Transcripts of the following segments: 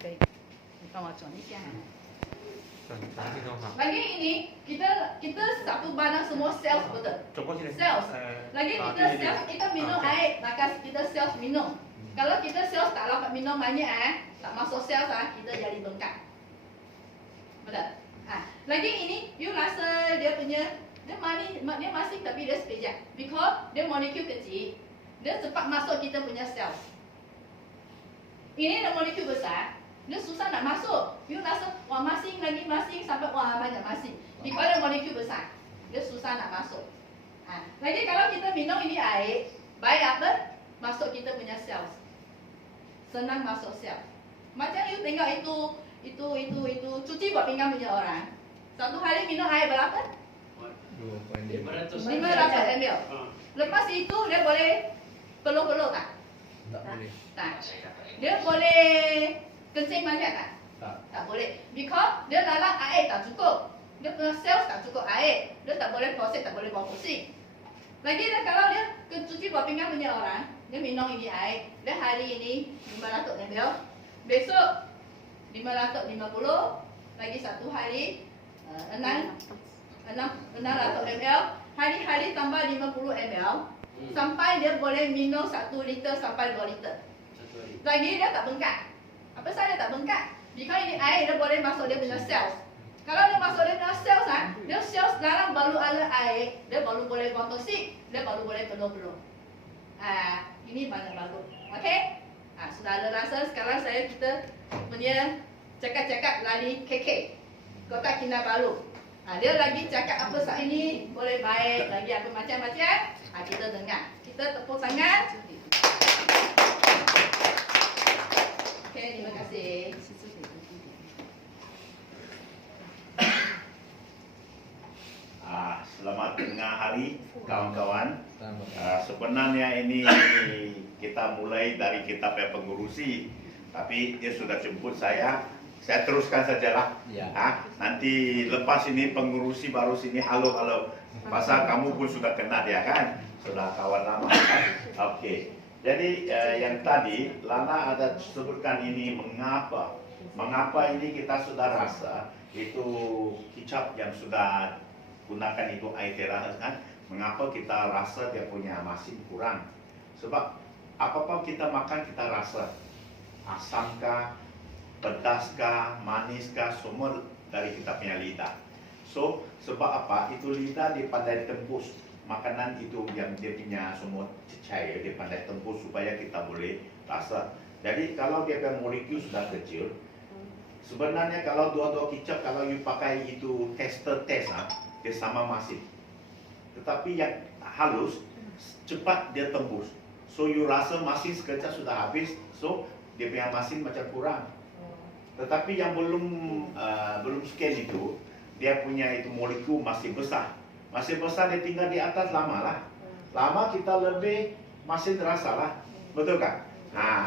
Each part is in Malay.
对，你帮我转一下。 Lagi Lagi ini kita satu badan semua sales betul. Sales. Lagi kita sales kita minum air, maka kita sales minum. Kalau kita sales tak dapat minum banyak tak masuk sales kita jadi bengkak. Betul. Lagi ini you rasa dia punya dia masih tapi dia sekejap. Because dia molekul kecil, dia cepat masuk kita punya sales. Ini dia molekul besar. Dia susah nak masuk. You rasa wah masing lagi masing sampai wah banyak masing. Because dia molekul besar. Dia susah nak masuk. Lagi kalau kita minum ini air, baik apa? Masuk kita punya cells. Senang masuk sel. Macam you tengok itu cuci buat pinggan punya orang. Satu hari minum air berapa? 500 ml. Lepas itu dia boleh peluk-peluk tak? Tak boleh. Tak. Dia boleh kencing banyak tak? Tak boleh. Because dia dalam air tak cukup. Dia punya sel tak cukup air. Dia tak boleh proses, tak boleh buang pusing. Lagi dia kalau dia cuci buat pinggan punya orang, dia minum ini air. Dia hari ini 500 ml. Besok 550. Lagi satu hari 600 ml. Hari-hari tambah 50 ml. Sampai dia boleh minum 1 liter sampai 2 liter. Lagi dia tak bengkak. Apa sahaja tak bengkak? Jika ini air dia boleh masuk dia punya cells. Kalau dia masuk dia punya cells dia cells dalam baru ada air, dia baru boleh buang toksik, dia baru boleh peluk-peluk. Ini banyak baru. Okey? Sudah ada rasa sekarang kita punya cakap-cakap lari KK. Kota Kinabalu. Dia lagi cakap apa saat ini boleh baik, lagi apa macam-macam. Kita dengar. Kita tepuk tangan. Okey, terima kasih. Selamat tengah hari kawan-kawan. Sebenarnya ini kita mulai dari kitab yang pengurusi, tapi dia sudah jemput saya teruskan sajalah. Nanti lepas ini pengurusi baru sini halo. Pasal kamu pun sudah kenal dia kan, sudah kawan lama kan. Okey. Jadi yang tadi Lana ada sebutkan ini mengapa ini kita sudah rasa itu kicap yang sudah gunakan itu air terakhir kan, mengapa kita rasa dia punya masin kurang? Sebab apa-apa kita makan kita rasa asamkah, pedaskah, maniskah, semua dari kita punya lidah. So sebab apa? Itu lidah dia pandai tembus makanan itu yang dia punya semua cair, dia pandai tembus supaya kita boleh rasa. Jadi kalau dia punya molekul sudah kecil, sebenarnya kalau dua-dua kicap kalau you pakai itu tester test dia sama masin. Tetapi yang halus cepat dia tembus. So you rasa masin sekejap sudah habis, so dia punya masin macam kurang. Tetapi yang belum scan itu, dia punya itu molekul masih besar. Masih besar dia tinggal di atas lama lah. Lama kita lebih masih terasa lah. Betul kan?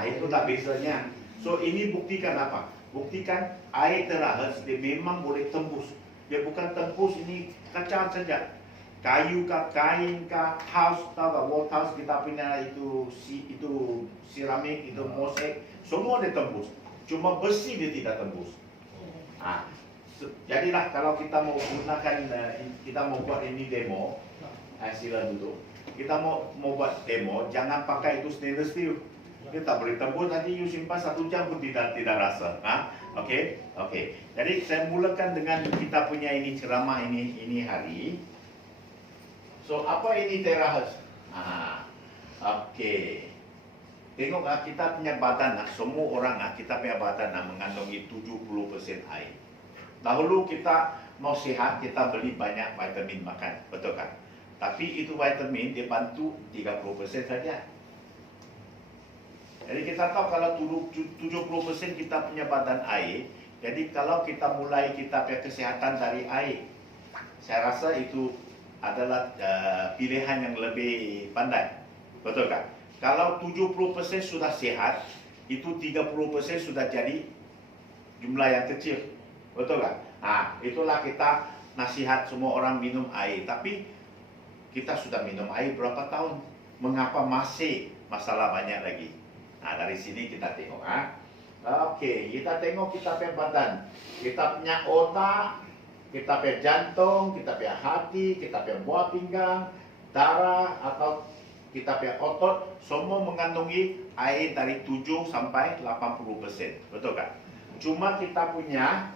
Itu tak bezanya. So ini buktikan apa? Buktikan air terakhir dia memang boleh tembus. Dia bukan tembus ini kaca saja. Kayu kah, kain kah, house atau wall house kita punya itu seramik, itu mosaik, semua dia tembus. Cuma besi dia tidak tembus. Jadilah kalau kita mau gunakan, kita mau buat ini demo, sila duduk. Kita mau buat demo, jangan pakai itu stainless steel. Dia tak boleh tembus, nanti you simpan 1 jam pun tidak rasa. Okey. Jadi saya mulakan dengan kita punya ini ceramah ini hari. So apa ini terakhir? Okey. Tengok kita punya badan, semua orang kita punya badan mengandungi 70% air. Dahulu kita mau sihat, kita beli banyak vitamin makan, betul kan? Tapi itu vitamin dia bantu 30% saja. Jadi kita tahu kalau 70% kita punya badan air, jadi kalau kita mulai kita punya kesihatan dari air, saya rasa itu adalah pilihan yang lebih pandai, betul kan? Kalau 70% sudah sehat, itu 30% sudah jadi jumlah yang kecil, betul kan? Itulah kita nasihat semua orang minum air. Tapi kita sudah minum air berapa tahun? Mengapa masih masalah banyak lagi? Dari sini kita tengok. Okey, kita tengok kita punya badan. Kita punya otak, kita punya jantung, kita punya hati, kita punya buah pinggang, darah atau kita punya otot, semua mengandungi air dari 7 sampai 80%. Betul kan? Cuma kita punya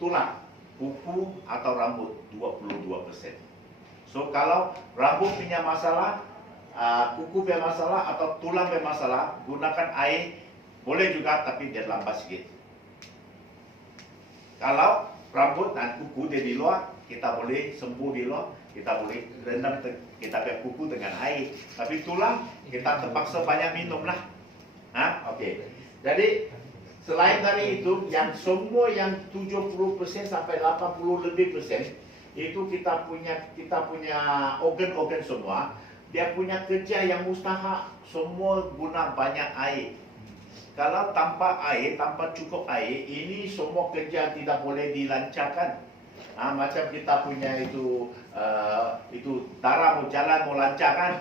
tulang, kuku atau rambut 22%. So kalau rambut punya masalah, kuku punya masalah atau tulang punya masalah, gunakan air boleh juga tapi dia lambat sikit. Kalau rambut dan kuku dia di luar, kita boleh sembuh di luar, kita boleh rendam kita punya kuku dengan air. Tapi tulang kita terpaksa banyak minum lah. Okey. Jadi selain dari itu, yang semua yang 70% sampai 80 lebih persen itu kita punya organ-organ semua, dia punya kerja yang mustahak, semua guna banyak air. Kalau tanpa air, tanpa cukup air, ini semua kerja tidak boleh dilancarkan. Macam kita punya itu darah mau jalan, mau lancar kan,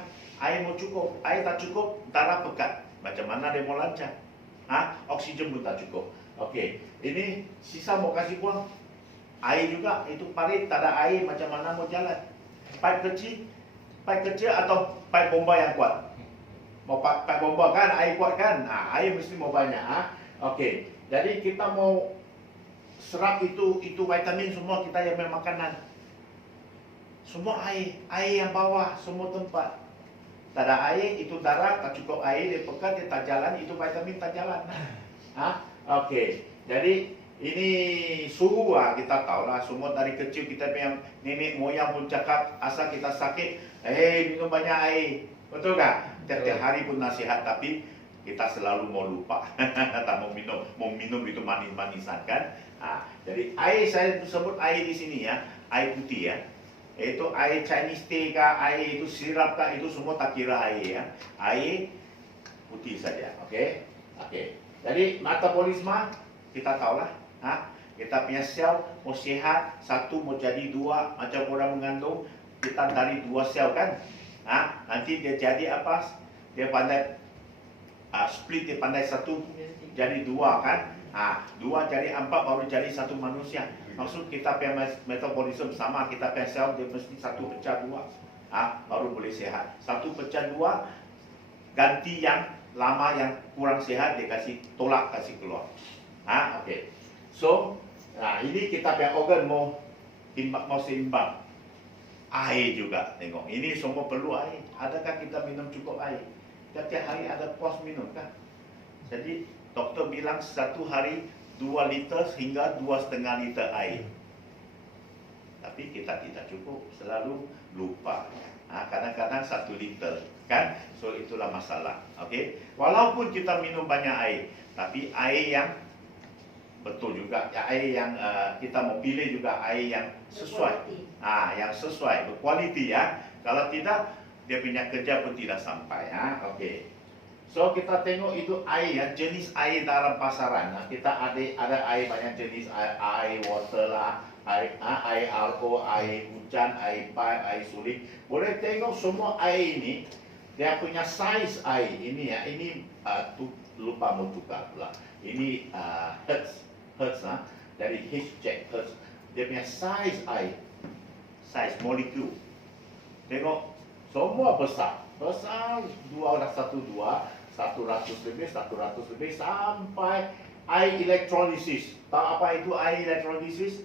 air mau cukup, air tak cukup, darah pekat. Macam mana dia mau lancar? Oksigen pun tak cukup. Okey, ini sisa mau kasih buang. Air juga, itu parit tak ada air, macam mana mau jalan? Pipe kecil atau pipe bomba yang kuat? Mau pipe bomba kan, air kuat kan? Air mesti mau banyak. Okey, jadi kita mau serap itu vitamin semua kita yang punya makanan. Semua air yang bawah, semua tempat. Tak ada air, itu darah, tak cukup air, dia pekat, dia tak jalan, itu vitamin tak jalan. Okey, jadi ini suhu kita tahulah, semua dari kecil kita punya nenek moyang pun cakap, asal kita sakit, minum banyak air. Betul tak? Tiap-tiap hari pun nasihat, tapi kita selalu mau lupa. Tak mau minum itu manis-manisan kan? Jadi air, saya sebut air di sini ya, air putih ya. Itu air Chinese tea kah, air itu sirap kah, itu semua tak kira air ya. Air putih saja, okey? Okey. Jadi metabolisme kita tahulah, kita punya sel mau sehat, satu mau jadi dua, macam orang mengandung, kita dari 2 sel kan? Nanti dia jadi apa? Dia pandai split, dia pandai satu jadi 2 kan? 2 jadi 4 baru jadi satu manusia. Maksud kita punya metabolisme sama, kita punya sel dia mesti satu pecah 2, baru boleh sehat. Satu pecah 2, ganti yang lama yang kurang sehat, dia kasih tolak, kasih keluar. Okey. So, ini kita punya organ mau seimbang. Air juga, tengok. Ini semua perlu air. Adakah kita minum cukup air? Tiap hari ada pos minum kan? Jadi doktor bilang satu hari 2 liter hingga 2,5 liter air. Tapi kita tidak cukup, selalu lupa. Kadang-kadang 1 liter kan? So itulah masalah. Okey. Walaupun kita minum banyak air, tapi air yang betul juga, air yang kita mau pilih juga air yang sesuai. Yang sesuai, berkualiti ya. Kalau tidak, dia punya kerja pun tidak sampai. Okey. So kita tengok itu air ya, jenis air dalam pasaran. Kita ada air banyak jenis, air water lah, air RO, air hujan, air pipe, air sulit. Boleh tengok semua air ini, dia punya size air. Ini ya, ini lupa mau tukar pula. Ini Hertz dari Jack Hertz. Dia punya size air, size molekul. Tengok semua besar 100 lebih sampai air elektrolisis. Tahu apa itu air elektrolisis?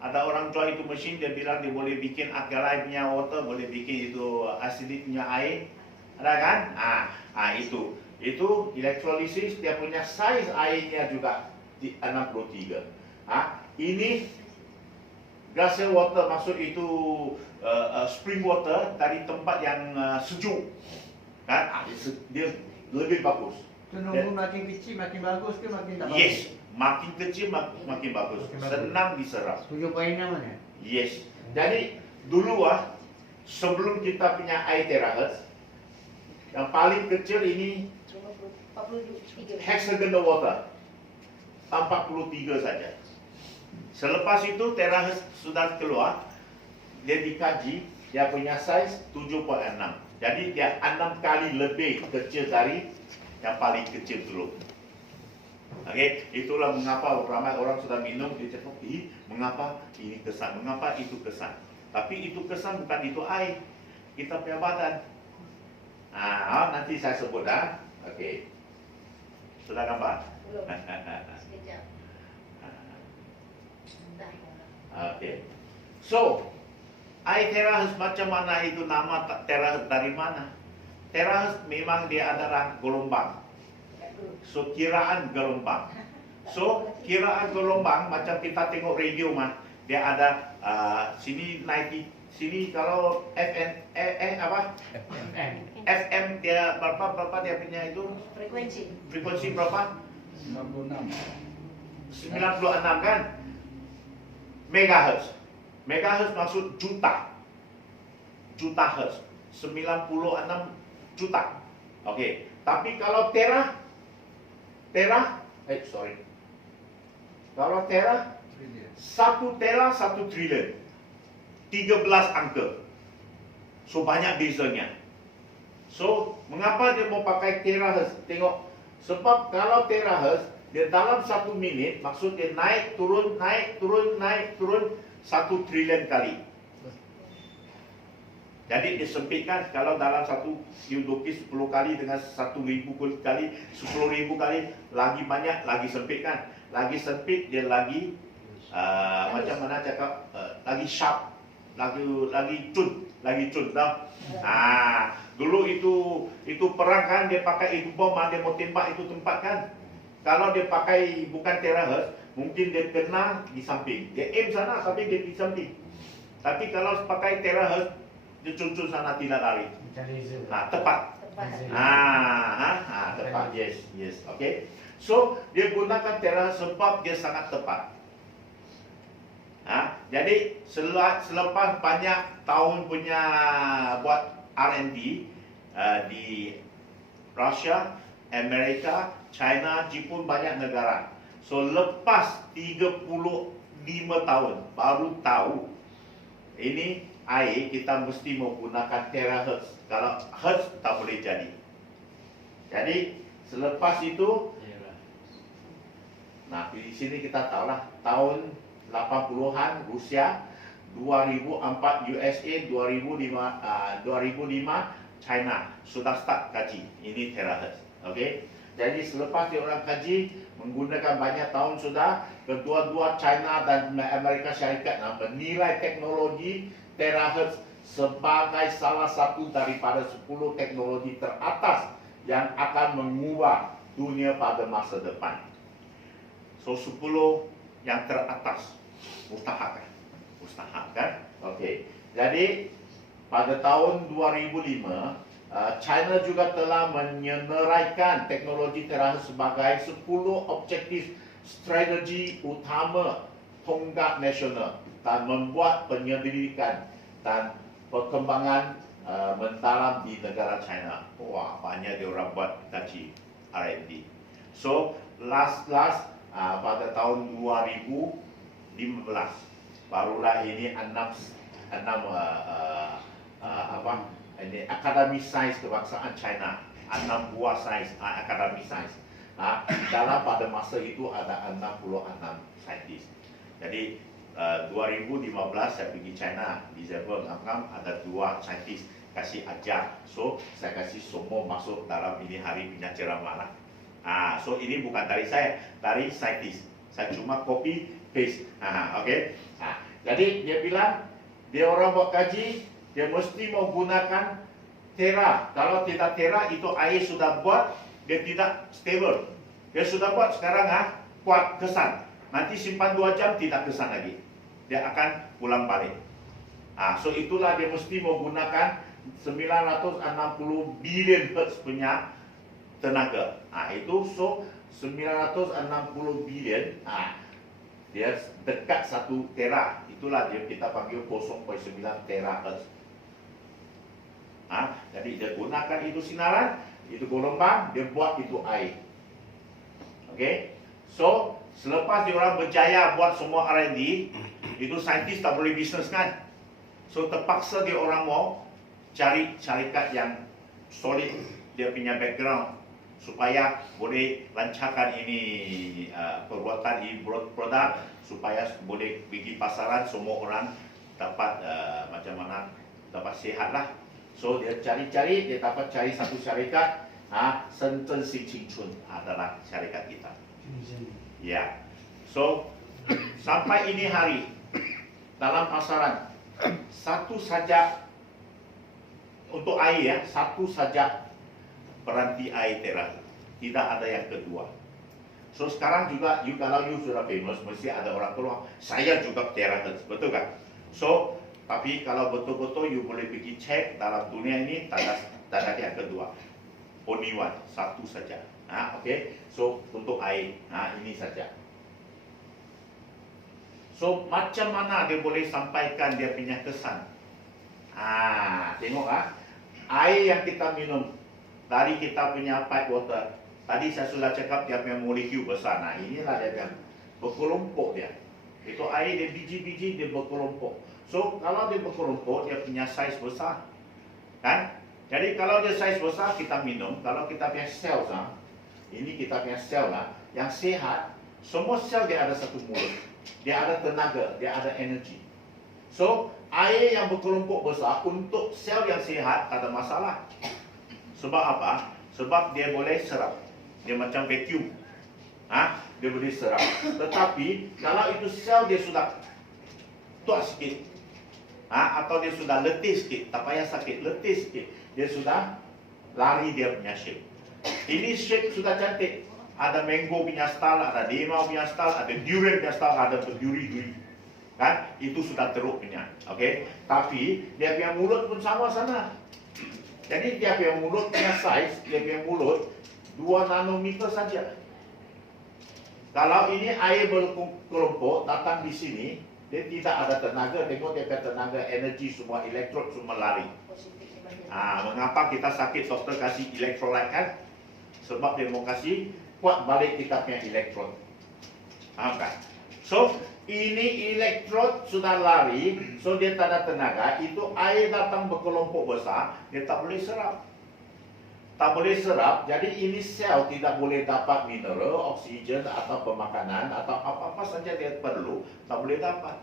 Ada orang jual itu mesin, dia bilang dia boleh bikin alkaline punya water, boleh bikin itu acidic punya air. Ada kan? Itu elektrolisis, dia punya size airnya juga di 63. Ini glacier water, maksud itu spring water dari tempat yang sejuk kan? Dia lebih bagus. Nunggu makin kecil makin bagus ke makin tak bagus? Yes, makin kecil makin bagus. Senang diserap. 7.6 ya? Yes. Jadi dulu sebelum kita punya air terahertz, yang paling kecil ini 43. hexagonal water, 43 saja. Selepas itu terahertz sudah keluar, dia dikaji, dia punya size 7.6. Jadi dia 6 kali lebih kecil dari yang paling kecil dulu. Okey, itulah mengapa ramai orang sudah minum dia cakap, mengapa ini kesan, mengapa itu kesan. Tapi itu kesan bukan itu air, kita punya badan. Nanti saya sebut Okey. Sudah nampak? Belum. Sekejap. Okey. So, air terakhir macam mana itu nama terakhir dari mana? Terakhir memang dia adalah gelombang. So, kiraan gelombang. So, kiraan gelombang macam kita tengok radio mah, dia ada sini 90, sini kalau FM apa? FM dia berapa dia punya itu? Frekuensi berapa? 96 kan? Megahertz. Megahertz maksud juta. Juta hertz. 96 juta. Okey. Tapi kalau kalau tera 1 tera 1 triliun. 13 angka. So banyak bezanya. So mengapa dia mau pakai terahertz? Tengok. Sebab kalau terahertz dia dalam 1 minit, maksud dia naik turun 1 triliun kali. Jadi disempitkan kalau dalam satu lukis 10 kali dengan 1.000 kali, 10.000 kali, lagi banyak, lagi sempitkan. Lagi sempit dia lagi macam mana cakap, lagi sharp, lagi cun tau. Dulu itu perang kan, dia pakai itu bom, dia mau tembak itu tempat kan. Kalau dia pakai bukan terahertz, mungkin dia kena di samping. Dia aim sana tapi dia di samping. Tapi kalau pakai terahertz, dia cun sana tidak lari. Tepat. Tepat. Yes. Okay. So dia gunakan terahertz sebab dia sangat tepat. Jadi selepas banyak tahun punya buat R&D di Russia, Amerika, China, Jepun, banyak negara. So lepas 35 tahun baru tahu ini air kita mesti menggunakan terahertz. Kalau hertz tak boleh jadi. Jadi selepas itu, di sini kita tahulah tahun 80-an Rusia, 2004 USA, 2005 China sudah start kaji ini terahertz. Okey. Jadi selepas dia orang kaji menggunakan banyak tahun sudah, kedua-dua China dan Amerika Syarikat menilai teknologi terahertz sebagai salah satu daripada 10 teknologi teratas yang akan mengubah dunia pada masa depan. So 10 yang teratas mustahak kan? Okey. Jadi pada tahun 2005 China juga telah menyenaraikan teknologi terahertz sebagai 10 objektif strategi utama tonggak nasional dan membuat penyelidikan dan perkembangan mendalam di negara China. Wah, banyak dia orang buat kaji R&D. So pada tahun 2015 barulah ini ini Akademi Sains Kebangsaan China, 6 buah sains, Akademi Sains. Dalam pada masa itu ada 66 saintis. Jadi 2015 saya pergi China, Desember ada 2 saintis kasih ajar. So saya kasih semua masuk dalam ini hari punya ceramah lah. So ini bukan dari saya, dari saintis. Saya cuma copy paste. Okey. Jadi dia bilang dia orang buat kaji, dia mesti menggunakan tera. Kalau tidak tera itu air sudah buat, dia tidak stable. Dia sudah buat sekarang kuat kesan. Nanti simpan 2 jam tidak kesan lagi. Dia akan pulang balik. So itulah dia mesti menggunakan 960 bilion hertz punya tenaga. Itu so 960 bilion. Dia dekat 1 tera. Itulah dia kita panggil 0.9 terahertz. Jadi dia gunakan itu sinaran, itu gelombang, dia buat itu air. Okey. So selepas dia orang berjaya buat semua R&D, itu saintis tak boleh bisnes kan. So terpaksa dia orang mau cari syarikat yang solid, dia punya background supaya boleh lancarkan ini perbuatan ini produk supaya boleh pergi pasaran, semua orang dapat macam mana dapat sihat lah. So dia cari-cari, dia dapat cari satu syarikat, Shenzhen Xingchun adalah syarikat kita. Ya, so sampai ini hari dalam pasaran satu saja untuk air ya, satu saja peranti air Terra, tidak ada yang kedua. So sekarang juga kalau you sudah famous, mesti ada orang keluar, saya juga Terra, betul kan? So tapi kalau betul-betul you boleh pergi cek dalam dunia ini, tak ada yang kedua, only one, satu saja. Okay, so untuk air, ini saja. So macam mana dia boleh sampaikan dia punya kesan? Tengok air yang kita minum dari kita punya pipe water. Tadi saya sudah cakap dia punya molekul besar. Inilah dia yang berkelompok dia. Itu air dia biji-biji dia berkelompok. So kalau dia berkelompok dia punya saiz besar, kan? Jadi kalau dia saiz besar kita minum. Kalau kita punya sel, ini kita punya sel yang sehat. Semua sel dia ada satu mulut. Dia ada tenaga, dia ada energi. So air yang berkelompok besar untuk sel yang sehat tak ada masalah. Sebab apa? Sebab dia boleh serap. Dia macam vacuum. Dia boleh serap. Tetapi kalau itu sel dia sudah tua sikit, atau dia sudah letih sikit, tak payah sakit, letih sikit, dia sudah lari dia punya shape. Ini shape sudah cantik. Ada mango punya style, ada limau punya style, ada durian punya style, ada berduri-duri. Kan? Itu sudah teruk punya. Okay? Tapi dia punya mulut pun sama sana. Jadi dia punya mulut punya saiz, dia punya mulut 2 nanometer saja. Kalau ini air berkelompok datang di sini, dia tidak ada tenaga. Tengok dia punya tenaga, energi semua, elektrod semua lari. Mengapa kita sakit doktor kasih elektrolyte kan? Sebab dia mau kasih kuat balik kita punya elektrod. Faham kan? So ini elektrod sudah lari, so dia tak ada tenaga. Itu air datang berkelompok besar, dia tak boleh serap. Tak boleh serap, jadi ini sel tidak boleh dapat mineral, oksigen atau pemakanan atau apa-apa saja dia perlu, tak boleh dapat.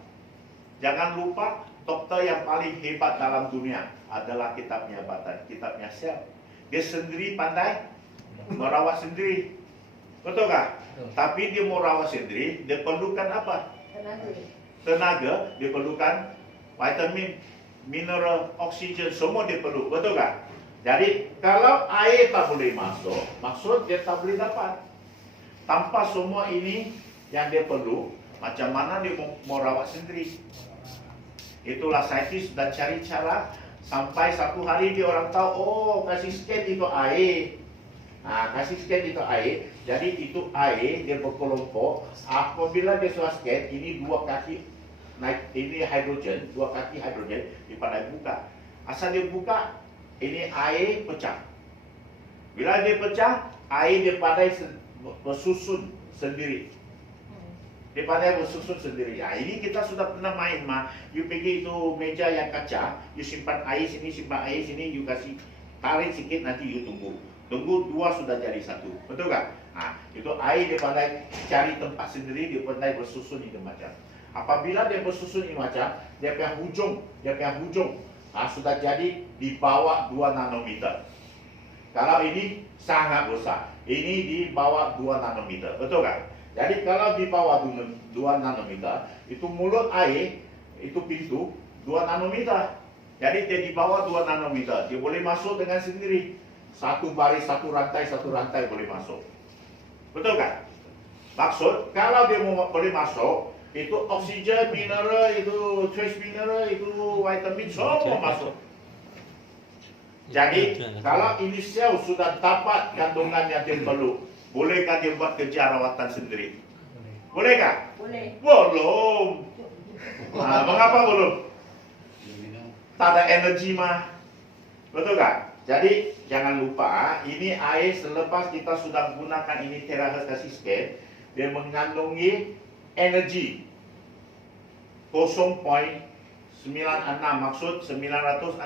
Jangan lupa, doktor yang paling hebat dalam dunia adalah kita punya badan, kita punya sel. Dia sendiri pandai merawat sendiri. Betul tak? Tapi dia mau rawat sendiri, dia perlukan apa? Tenaga, dia perlukan vitamin, mineral, oksigen, semua dia perlu. Betul tak? Jadi kalau air tak boleh masuk, maksud dia tak boleh dapat. Tanpa semua ini yang dia perlu, macam mana dia mau rawat sendiri? Itulah saintis sudah cari cara sampai satu hari dia orang tahu, oh kasih sikit itu air. Kasih sikit itu air. Jadi itu air dia berkelompok. Apabila dia sudah sikit, ini 2 kaki naik, ini hidrogen, 2 kaki hidrogen dipandai buka. Asal dia buka, ini air pecah. Bila dia pecah, air dia pandai bersusun sendiri. Dia pandai bersusun sendiri. Ini kita sudah pernah main You pergi itu meja yang kaca, you simpan air sini, simpan air sini, you kasih tarik sikit, nanti you tunggu. Tunggu 2 sudah jadi 1. Betul tak? Itu air dia pandai cari tempat sendiri, dia pandai bersusun ini macam. Apabila dia bersusun ini macam, dia punya hujung, sudah jadi di bawah 2 nanometer. Kalau ini sangat besar, ini di bawah 2 nanometer. Betul kan? Jadi kalau di bawah 2 nanometer, itu mulut air, itu pintu 2 nanometer. Jadi dia di bawah 2 nanometer, dia boleh masuk dengan sendiri. Satu baris, satu rantai boleh masuk. Betul kan? Maksud, kalau dia mau boleh masuk, itu oksigen, mineral, itu trace mineral, itu vitamin, semua masuk. Jadi, kalau ini sel sudah dapat kandungan yang dia perlu, bolehkah dia buat kerja rawatan sendiri? Bolehkah? Boleh. Belum. Mengapa belum? Tak ada energi Betul kan? Jadi jangan lupa, ini air selepas kita sudah gunakan ini terakhir kasih scan, dia mengandungi energi 0.96, maksud 960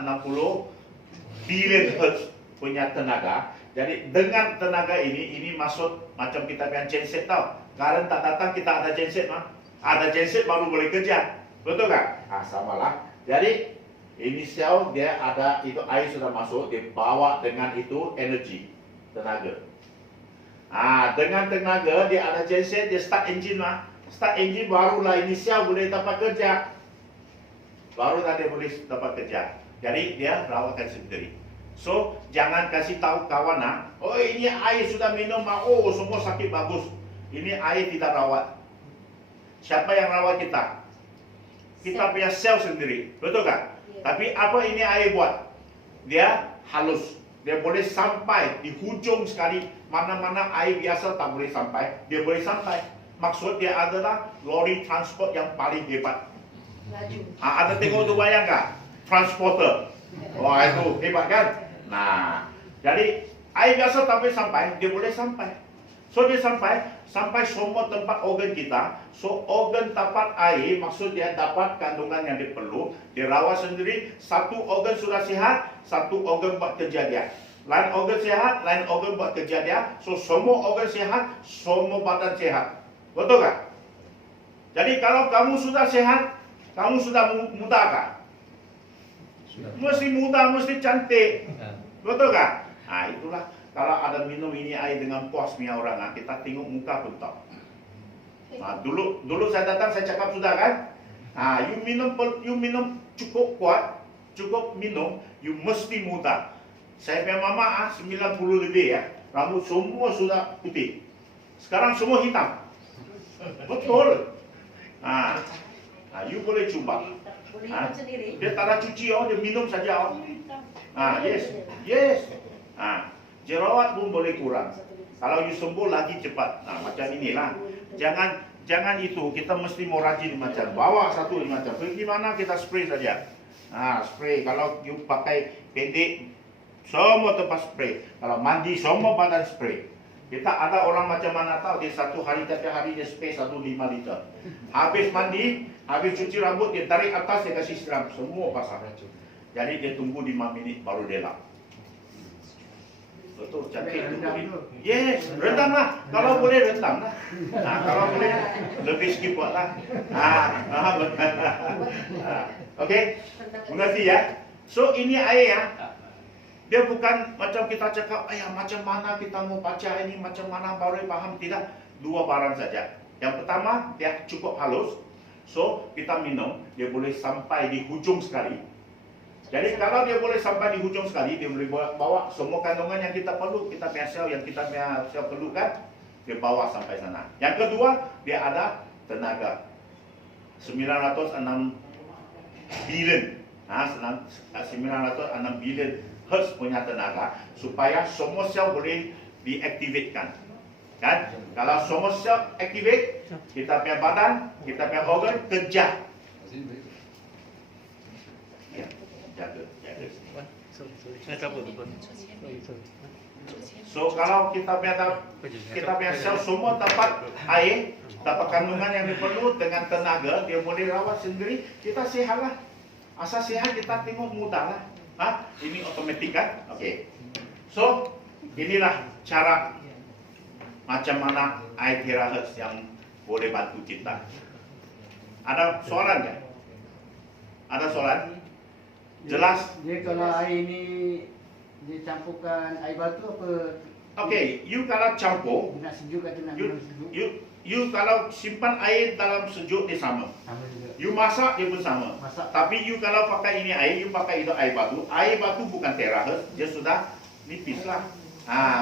billion hertz punya tenaga Jadi dengan tenaga ini masuk macam kita punya genset tau. Karen tak datang kita ada genset mah. Ada genset baru boleh kerja. Betul kan? Sama lah. Jadi ini sel dia ada itu air sudah masuk, dia bawa dengan itu energi, tenaga. Dengan tenaga dia ada genset, dia start engine mah. Start engine barulah ini sel boleh dapat kerja. Baru tadi boleh dapat kerja. Jadi dia rawatkan sendiri. So, jangan kasih tahu kawan oh ini air sudah minum, oh semua sakit bagus. Ini air tidak rawat. Siapa yang rawat kita? Kita punya sel sendiri, betul kan? Tapi apa ini air buat? Dia halus. Dia boleh sampai di hujung sekali. Mana-mana air biasa tak boleh sampai, dia boleh sampai. Maksud dia adalah lori transport yang paling hebat. Laju. Ada tengok tu bayang tak? Transporter. Wah itu hebat kan? Nah, jadi air biasa tak boleh sampai, dia boleh sampai. So dia sampai semua tempat organ kita. So organ dapat air, maksud dia dapat kandungan yang dia perlu. Dia rawat sendiri. Satu organ sudah sihat, satu organ buat kerja dia. Lain organ sihat, lain organ buat kerja dia. So semua organ sihat, semua badan sihat. Betul kan? Jadi kalau kamu sudah sehat, kamu sudah muda kan? Mesti muda, mesti cantik. Betul kan? Itulah. Kalau ada minum ini air dengan puas punya orang, kita tengok muka pun tahu. Dulu saya datang, saya cakap sudah kan? You minum cukup kuat, cukup minum, you mesti muda. Saya punya mama 90 lebih ya, rambut semua sudah putih. Sekarang semua hitam. Betul. You boleh cuba. Dia tak ada cuci, dia minum saja. Yes. Jerawat pun boleh kurang. Kalau you sembuh lagi cepat. Macam inilah. Jangan itu. Kita mesti mau rajin macam. Bawa satu macam. Pergi mana kita spray saja. Spray. Kalau you pakai pendek, semua tempat spray. Kalau mandi, semua badan spray. Kita ada orang macam mana tahu, dia satu hari tiap hari dia spray 1.5 liter. Habis mandi, habis cuci rambut, dia tarik atas, dia kasih siram. Semua basah. Jadi dia tunggu 5 minit baru dia lap. Betul, cantik. Yes, rendam lah. Kalau boleh rendam lah. Kalau boleh lebih sikit buat lah. Okey, mengerti ya? So ini air ya. Dia bukan macam kita cakap, macam mana kita mau baca ini, macam mana baru paham. Tidak, dua barang saja. Yang pertama, dia cukup halus. So, kita minum, dia boleh sampai di hujung sekali. Jadi kalau dia boleh sampai di hujung sekali, dia boleh bawa semua kandungan yang kita perlu, kita punya sel yang kita punya sel perlukan, dia bawa sampai sana. Yang kedua, dia ada tenaga. 906 billion. 906 billion hertz punya tenaga supaya semua sel boleh diaktifkan. Kan? Kalau semua sel aktifat, kita punya badan, kita punya organ kerja. Ya, jaga. So kalau kita punya sel semua dapat air, dapat kandungan yang diperlu dengan tenaga, dia boleh rawat sendiri, kita sihatlah. Asal sihat kita tengok mudah lah. Ini otomatik kan? Okey. So inilah cara macam mana air terahertz yang boleh bantu kita. Ada soalan kan? Ada soalan? Jelas? Dia kalau air ini dicampurkan air batu apa? Okey, you kalau campur, Nak sejuk atau nak minum sejuk? you kalau simpan air dalam sejuk dia sama. Sama juga. You masak dia pun sama. Masak. Tapi you kalau pakai ini air, you pakai itu air batu. Air batu bukan terahertz, dia sudah nipis lah.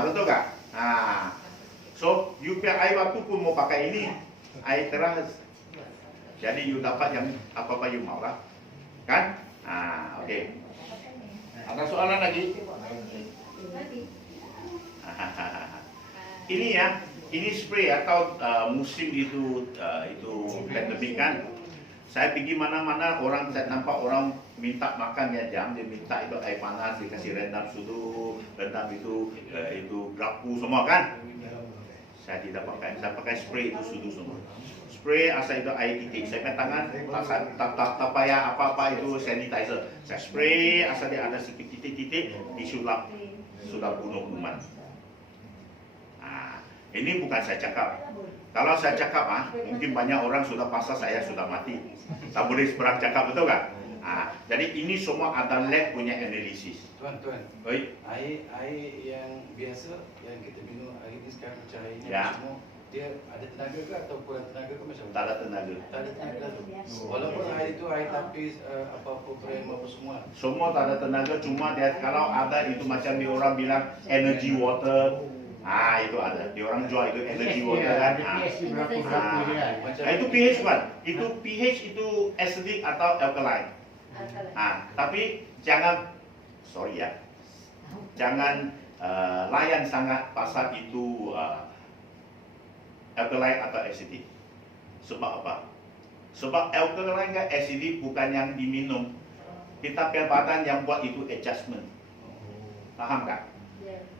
Betul tak? So, you punya air batu pun mau pakai ini air terahertz. Jadi you dapat yang apa-apa you mau lah. Kan? Okey. Ada soalan lagi? Ini ya, ini spray atau musim itu pandemik kan. Saya pergi mana-mana orang saya nampak orang minta makan ya jam, dia minta itu air panas, dikasih rendam sudu, rendam itu grapu semua kan. Saya tidak pakai, saya pakai spray itu sudu semua. Spray asal itu air titik. Saya pakai tangan, tak payah apa-apa itu sanitizer. Saya spray asal dia ada sedikit titik-titik disulap, sudah bunuh kuman. Ini bukan saya cakap. Kalau saya cakap, mungkin banyak orang sudah pasal saya sudah mati. Tak boleh seberang cakap, betul tak? Jadi ini semua ada lab punya analisis. Tuan, Oi. air yang biasa yang kita minum hari ini sekarang macam air ini Ya. semua dia ada tenaga ke atau kurang tenaga ke macam Tak ada tenaga. Tak ada tenaga tu. Walaupun air itu air tapis apa-apa frame apa semua. Semua tak ada tenaga, cuma dia kalau ada itu macam dia orang bilang energy water. Itu ada. Dia orang jual itu energy water kan. Macam Itu pH kan. Itu pH itu acidic atau alkaline. Tapi jangan jangan layan sangat pasal itu alkaline atau acidic. Sebab apa? Sebab alkaline dan acidic bukan yang diminum. Kita punya badan yang buat itu adjustment. Faham tak?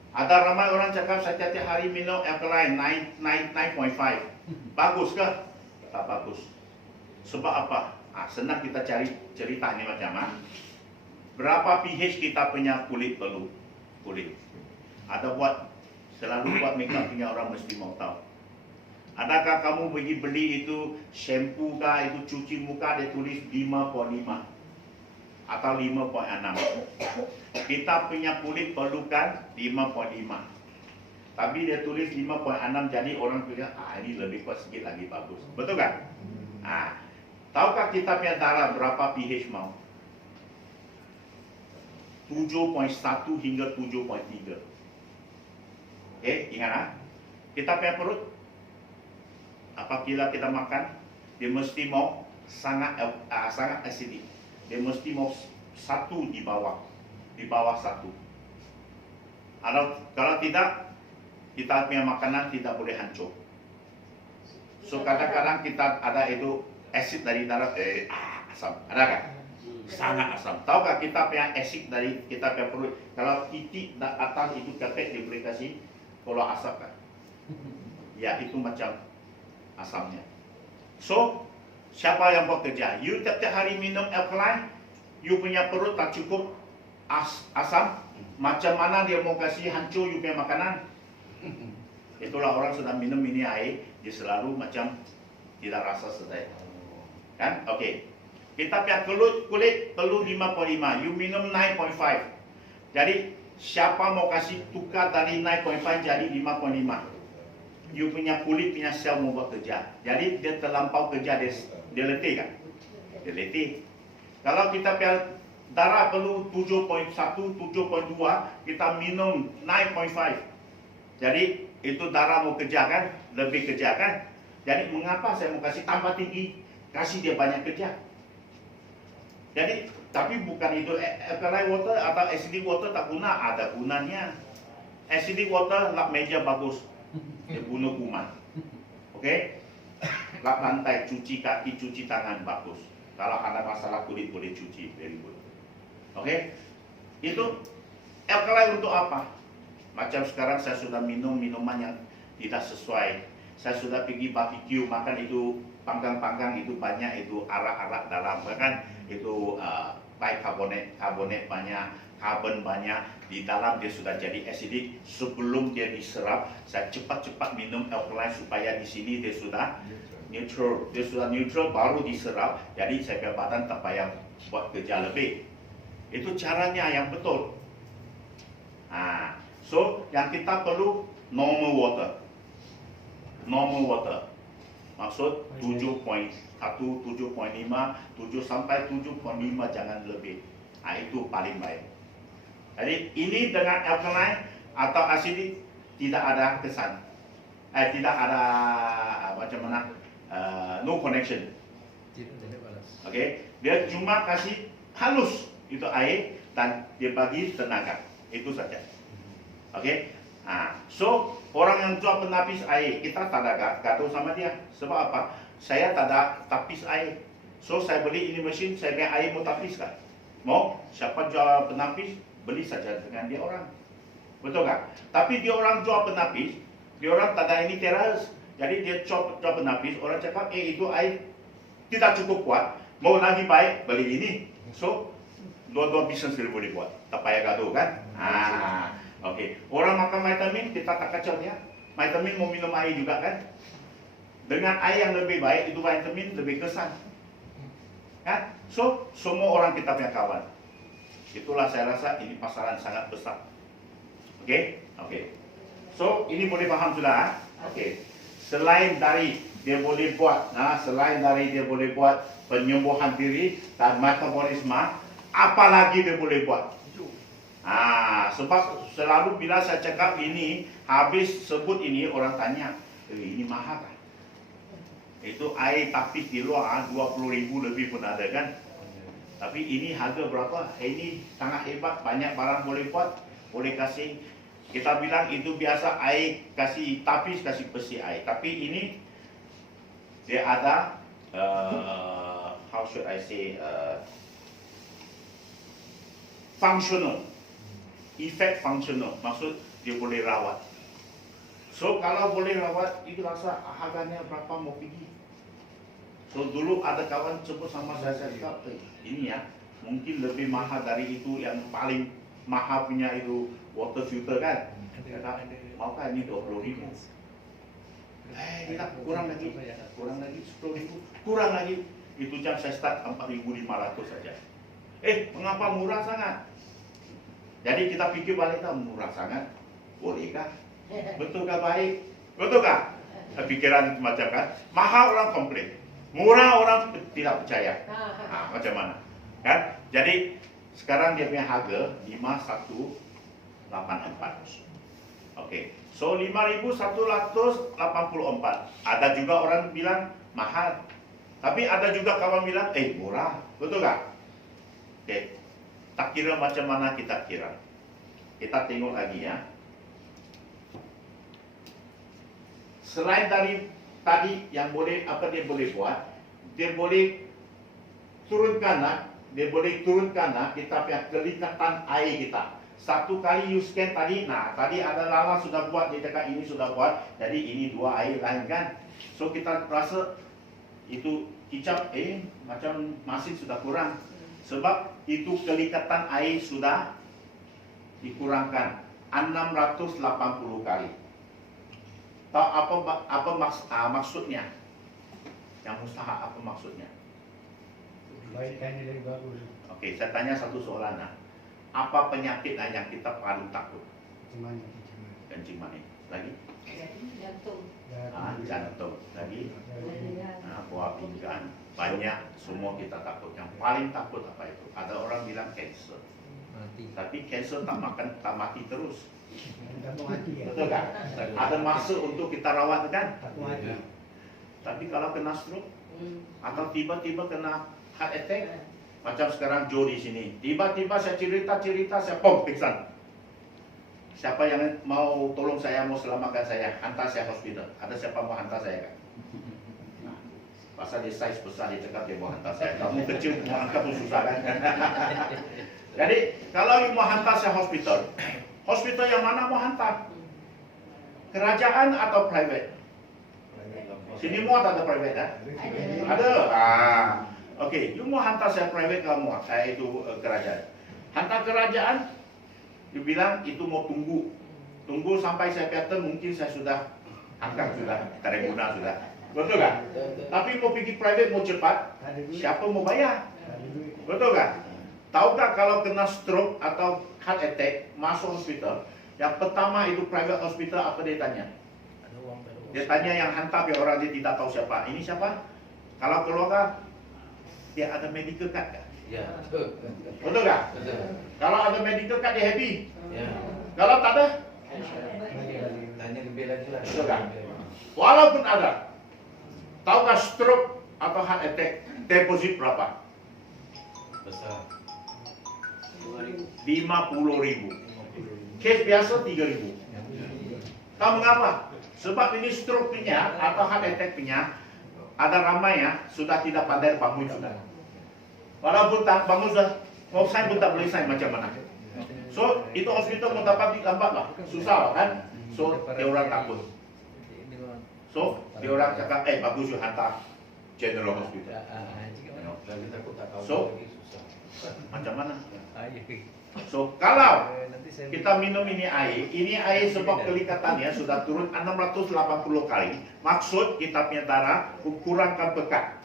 Ada ramai orang cakap saya tiap hari minum alkaline 9.5. Bagus ke? Tak bagus. Sebab apa? Senang kita cari cerita ni macam berapa pH kita punya kulit perlu. Kulit. Ada selalu buat makeup punya orang mesti mau tahu. Adakah kamu pergi beli itu shampoo kah, itu cuci muka dia tulis 5.5 atau 5.6. Kita punya kulit perlukan 5.5. Tapi dia tulis 5.6 jadi orang bilang ini lebih kuat sikit lagi bagus. Betul kan? Tahukah kita punya darah berapa pH mau? 7.1 hingga 7.3. Ingat kita punya perut apabila kita makan dia mesti mau sangat acidic. Dia mesti mau 1 di bawah 1. Kalau tidak, kita punya makanan tidak boleh hancur. So kadang-kadang kita ada itu asid dari darah asam, ada kan? Sangat asam. Tahukah kita punya asid dari kita punya perut? Kalau titik atas itu kepek dia boleh kasih kalau asap kan? Ya itu macam asamnya. So siapa yang buat kerja? You tiap-tiap hari minum alkaline, you punya perut tak cukup asam. Macam mana dia mau kasih hancur you punya makanan? Itulah orang sudah minum ini air, dia selalu macam tidak rasa sedap. Kan? Okey. Kita punya kulit perlu 5.5, you minum 9.5. Jadi siapa mau kasih tukar dari 9.5 jadi 5.5? You punya kulit punya sel mau buat kerja. Jadi dia terlampau kerja, dia letih kan? Dia letih. Kalau kita punya darah perlu 7.1, 7.2, kita minum 9.5. Jadi itu darah mau kerja kan? Lebih kerja kan? Jadi mengapa saya mau kasih tambah tinggi? Kasih dia banyak kerja. Jadi tapi bukan itu alkaline water atau acidic water tak guna, ada gunanya. Acidic water lap meja bagus. Dia bunuh kuman. Okey? Lap lantai, cuci kaki, cuci tangan bagus. Kalau ada masalah kulit boleh cuci, very good. Okey? Itu alkaline untuk apa? Macam sekarang saya sudah minum minuman yang tidak sesuai. Saya sudah pergi barbecue, makan itu panggang-panggang itu banyak itu arak-arak dalam kan itu bikarbonat banyak, karbon banyak di dalam, dia sudah jadi acidic. Sebelum dia diserap, saya cepat-cepat minum alkaline supaya di sini dia sudah neutral. Dia sudah neutral baru diserap. Jadi saya punya badan tak payah buat kerja lebih. Itu caranya yang betul. So yang kita perlu normal water. Normal water. Maksud 7.1, 7.5, 7 sampai 7.5 jangan lebih. Itu paling baik. Jadi ini dengan alkaline atau acidic tidak ada kesan. Tidak ada macam mana? No connection. Okey, dia cuma kasih halus itu air dan dia bagi tenaga. Itu saja. Okey. So orang yang jual penapis air, kita tak ada gaduh sama dia. Sebab apa? Saya tak ada tapis air. So saya beli ini mesin, saya punya air mau tapis kan? Mau? Siapa jual penapis, beli saja dengan dia orang. Betul kan? Tapi dia orang jual penapis, dia orang tak ada ini teras. Jadi dia jual penapis, orang cakap itu air tidak cukup kuat, mau lagi baik beli ini. So dua-dua bisnes dia boleh buat. Tak payah gaduh kan? Okey. Orang makan vitamin kita tak kacau dia. vitamin mau minum air juga kan? Dengan air yang lebih baik itu vitamin lebih kesan. Kan? So, semua orang kita punya kawan. Itulah saya rasa ini pasaran sangat besar. Oke? Oke. So, ini boleh paham sudah? Oke. Selain dari dia boleh buat, selain dari dia boleh buat penyembuhan diri dan metabolisme, apalagi dia boleh buat? Sebab selalu bila saya cakap ini, habis sebut ini orang tanya, ini mahal kan? Itu air tapi di luar 20.000 lebih pun ada kan? Tapi ini harga berapa? Ini sangat hebat, banyak barang boleh buat, boleh kasih. Kita bilang itu biasa air kasih tapis, kasih besi air. Tapi ini dia ada how should I say functional, efek functional. Maksud dia boleh rawat. So kalau boleh rawat itu rasa harganya berapa mau pergi. So dulu ada kawan sebut sama saya cakap, ini ya mungkin lebih mahal dari itu yang paling mahal punya itu water filter kan. Kata, maukah ini 20.000? Kita kurang lagi 10.000, kurang lagi. Itu jam saya start 4.500 saja. Mengapa murah sangat? Jadi kita pikir balik, murah sangat, bolehkah? Betulkah baik? Betulkah? Pikiran macam kan? Mahal orang komplain, murah orang tidak percaya. Macam mana? Kan? Jadi sekarang dia punya harga 5.184. Oke, so 5.184. Ada juga orang bilang mahal, tapi ada juga kawan bilang murah, betul tak? Oke, tak kira macam mana kita kira. Kita tengok lagi ya. Selain dari tadi yang boleh apa dia boleh buat, dia boleh turunkan kita punya kelekatan air kita. Satu kali you scan tadi, tadi ada Lala sudah buat, dia cakap ini sudah buat, jadi ini 2 air lain kan. So kita rasa itu kicap, macam masih sudah kurang. Sebab itu kelekatan air sudah dikurangkan 680 kali. Tahu apa maksudnya? Yang mustahak apa maksudnya? Baikkan lebih bagus. Oke, saya tanya satu soalan. Apa penyakit yang kita paling takut? Kencing manis. Lagi? Jantung. Jantung. Lagi? Buah pinggang. Banyak, semua kita takut. Yang paling takut apa itu? Ada orang bilang kanser. Tapi kanser tak mati terus. Betul kan? Ada masa untuk kita rawat kan? Tapi kalau kena stroke atau tiba-tiba kena heart attack, macam sekarang Joe di sini, tiba-tiba saya cerita, saya pingsan. Siapa yang mau tolong saya, mau selamatkan saya, hantar saya hospital. Ada siapa mau hantar saya kan? Pasal dia size besar, dia cakap dia mau hantar saya. Kamu kecil, mau angkat pun susah kan? Jadi kalau mau hantar saya hospital, hospital yang mana mau hantar? Kerajaan atau private? Sini muat ada private kan? Ada. Oke, you mau hantar saya private kamu, saya itu kerajaan. Hantar kerajaan, you bilang itu mau tunggu sampai saya pattern, mungkin saya sudah angkat sudah, tak guna sudah, betul kan? Tapi mau pergi private mau cepat, siapa mau bayar? Betul kan? Tahukah kalau kena stroke atau heart attack masuk hospital, yang pertama itu private hospital apa dia tanya? Dia tanya yang hantar biar orang dia tidak tahu siapa. Ini siapa? Kalau keluarga dia ada medical card kan? Ya, betul. Betul kan? Betul. Kalau ada medical card dia happy. Ya. Kalau tak ada, Tanya lebih lagi lah. betul kan? Walaupun ada, tahukah stroke atau heart attack deposit berapa? Besar. 50.000. Case biasa 3.000. Tahu mengapa? Sebab ini stroke punya atau heart attack punya, ada ramai ya sudah tidak pandai bangun sudah. Walaupun tak bangun sudah, mau sign pun tak boleh sign macam mana. So itu hospital mau dapat lambat lah, susah kan. So dia orang takut. So dia orang cakap, bagus you hantar General Hospital. Lagi takut tak tahu So, lagi susah. Macam mana? Air. So, kalau Nanti saya kita minum ini air sebab kelikatannya sudah turun 680 kali. Maksud kita punya darah kurangkan pekat.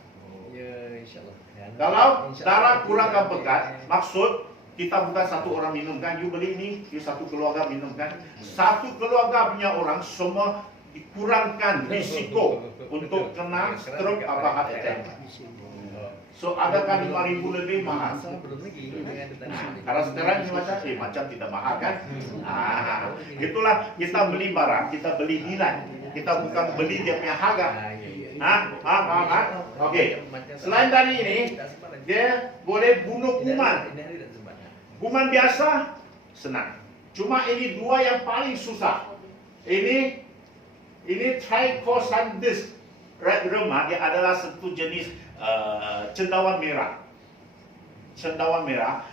Ya, insyaallah. Ya, Kalau insyaallah. darah kurangkan pekat, maksud kita bukan satu orang minum kan, you beli ini, you satu keluarga minum kan. Satu keluarga punya orang semua dikurangkan risiko untuk kena stroke atau heart attack. So adakah 5.000 lebih mahal? Belum lagi dengan tadi. Kalau sekarang ini macam tidak mahal kan? Itulah kita beli barang, kita beli nilai. Kita bukan beli dia punya harga. Oke. Selain dari ini, dia boleh bunuh kuman. Kuman biasa senang. Cuma ini dua yang paling susah. Ini Trichosanthes red rheuma, dia adalah satu jenis cendawan merah. Cendawan merah.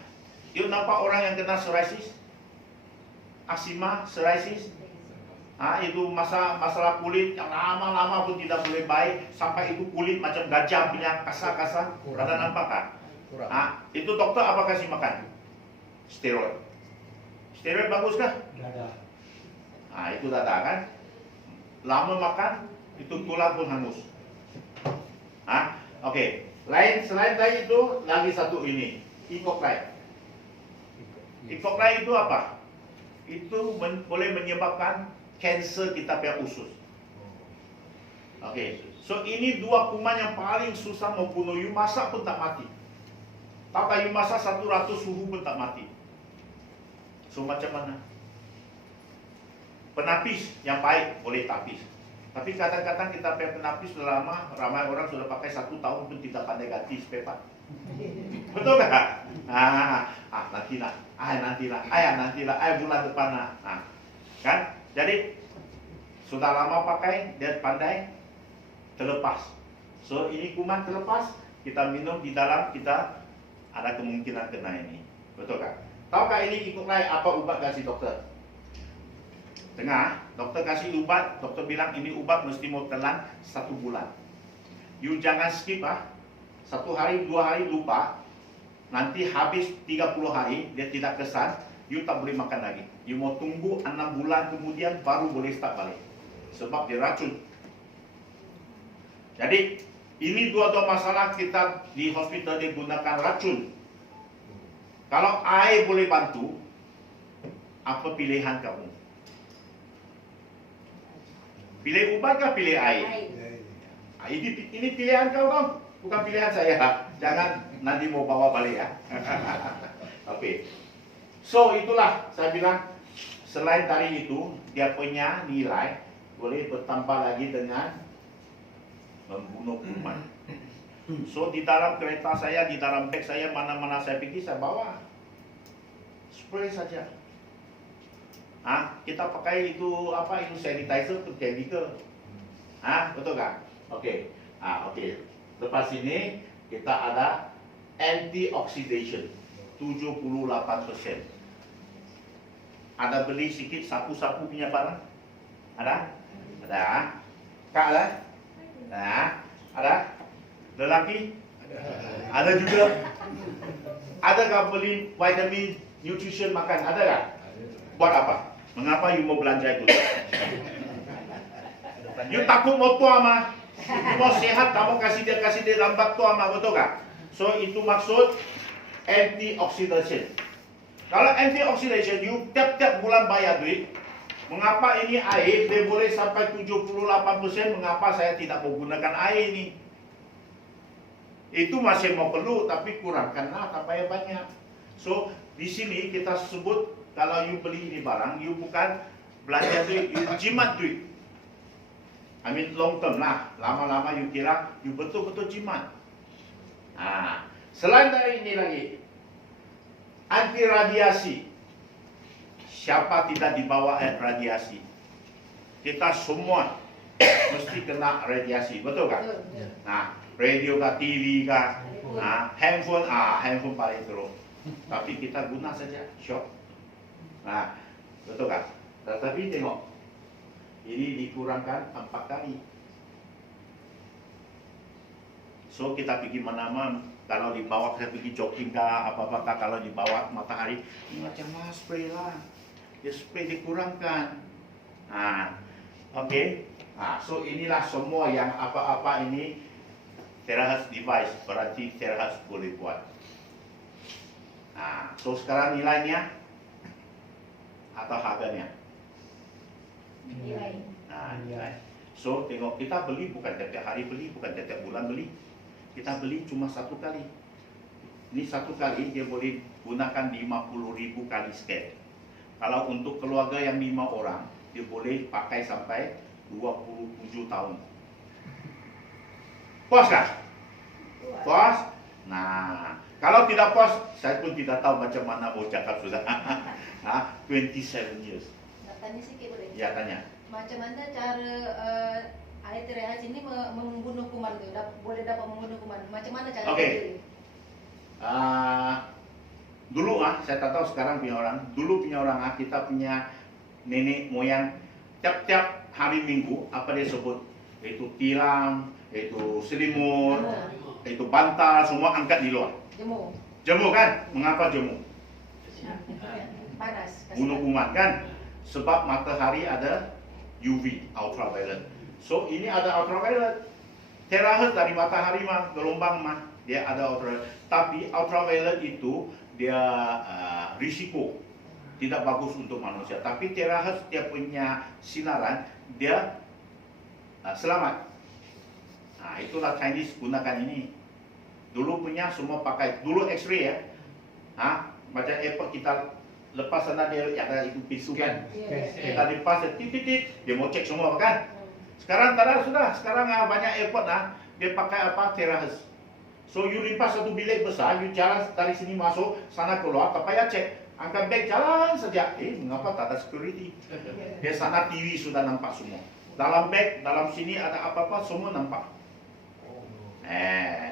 You nampak orang yang kena psoriasis? Aksima, psoriasis? Itu masalah kulit yang lama-lama pun tidak boleh baik, sampai itu kulit macam gajah punya kasar-kasar. Ada nampak kan? Itu dokter apa kasih makan? Steroid. Steroid bagus kah? Itu dada kan? Lama makan, itu tulang pun hangus. Oke. Selain dari itu, lagi satu ini, Ecocline. Ecocline itu apa? Itu boleh menyebabkan kanser kita punya usus. Oke. So ini dua kuman yang paling susah membunuh. You masak pun tak mati. Tapi you masak 100 suhu pun tak mati. So macam mana? Penapis yang baik boleh tapis. Tapi kadang-kadang kita pakai penapis sudah lama, ramai orang sudah pakai 1 tahun pun tidak pandai ganti spare. Betul tak? Nantilah, bulan depan kan? Jadi sudah lama pakai, dia pandai terlepas. So ini kuman terlepas, kita minum di dalam, kita ada kemungkinan kena ini. Betul kan? Tahukah ini Ecocline apa ubat kasih dokter? Dengar, dokter kasih ubat, dokter bilang ini ubat mesti mau telan 1 bulan. You jangan skip 1 hari, 2 hari lupa. Nanti habis 30 hari, dia tidak kesan, you tak boleh makan lagi. You mau tunggu 6 bulan kemudian baru boleh start balik. Sebab dia racun. Jadi, ini dua-dua masalah kita di hospital digunakan racun. Kalau air boleh bantu, apa pilihan kamu? Pilih ubat kah pilih air? Ini pilihan kau dong, bukan pilihan saya. Jangan nanti mau bawa balik ya. Oke. So itulah saya bilang, selain dari itu dia punya nilai boleh bertambah lagi dengan membunuh kuman. So di dalam kereta saya, di dalam beg saya, mana-mana saya pergi saya bawa spray saja. Kita pakai itu apa? Itu sanitizer, itu chemical. Betul kan? Oke. Oke. Lepas ini kita ada antioxidation 78%. Ada beli sikit sapu-sapu punya barang? Ada? Ada. Kak ada? Ada? Lelaki? Ada juga. Adakah beli vitamin nutrition makan? Ada tak? Buat apa? Mengapa you mau belanja itu? You takut mau tua mah? You mau sehat, kamu kasih dia lambat tua mah, betul kan? So itu maksud antioxidation. Kalau antioxidation, you tiap-tiap bulan bayar duit. Mengapa ini air dia boleh sampai 78%? Mengapa saya tidak mau gunakan air ini? Itu masih mau perlu, tapi kurangkanlah, tak payah banyak. So di sini kita sebut, kalau you beli ini barang, you bukan belanja duit, you jimat duit. I mean long term lah. Lama-lama you kira you betul-betul jimat. Selain dari ini lagi, anti radiasi. Siapa tidak dibawa radiasi? Kita semua mesti kena radiasi, betul kan? Radio kah, TV kah, handphone paling teruk. Tapi kita guna saja, shock. Betul kan? Tetapi tengok, ini dikurangkan 4 kali. So kita pergi mana-mana, kalau di bawah saya pergi jogging kah, apa-apa kah, kalau di bawah matahari, ini macam lah spray lah. Dia spray dikurangkan. Oke. So inilah semua yang apa-apa ini terakhir device, berarti terakhir boleh buat. So sekarang nilainya atau harganya? Nilai. Nilai. So tengok, kita beli bukan tiap hari beli, bukan tiap bulan beli. Kita beli cuma satu kali. Ini satu kali dia boleh gunakan 50.000 kali scan. Kalau untuk keluarga yang 5 orang, dia boleh pakai sampai 27 tahun. Puas kan? Puas? Nah, kalau tidak puas, saya pun tidak tahu macam mana mau cakap sudah. 27 years. Nak tanya sikit boleh? Ya, tanya. Macam mana cara air terakhir ini membunuh kuman tu? Boleh dapat membunuh kuman. Macam mana cara Okey. dia? Dulu saya tak tahu sekarang punya orang. Dulu punya orang kita punya nenek moyang tiap-tiap hari Minggu apa dia sebut? Itu tiram, itu selimut, itu bantal, semua angkat di luar. Jemur. Jemur kan? Mengapa jemur? Panas. Bunuh kuman kan? Sebab matahari ada UV, ultraviolet. So ini ada ultraviolet. Terakhir dari matahari mah, gelombang mah, dia ada ultraviolet. Tapi ultraviolet itu dia risiko, tidak bagus untuk manusia. Tapi terakhir dia punya sinaran, dia selamat. Itulah Chinese gunakan ini. Dulu punya semua pakai, dulu X-ray ya. Macam airport kita lepas sana dia ada itu pintu kan. Kita lepas titik-titik, dia mau cek semua kan. Sekarang tak ada sudah. Sekarang banyak airport dia pakai apa? Terrace. So you lipas satu bilik besar, you jalan dari sini masuk, sana keluar, tak payah cek. Angkat beg jalan saja. Mengapa tak ada security? Dia sana TV sudah nampak semua. Dalam beg, dalam sini ada apa-apa semua nampak.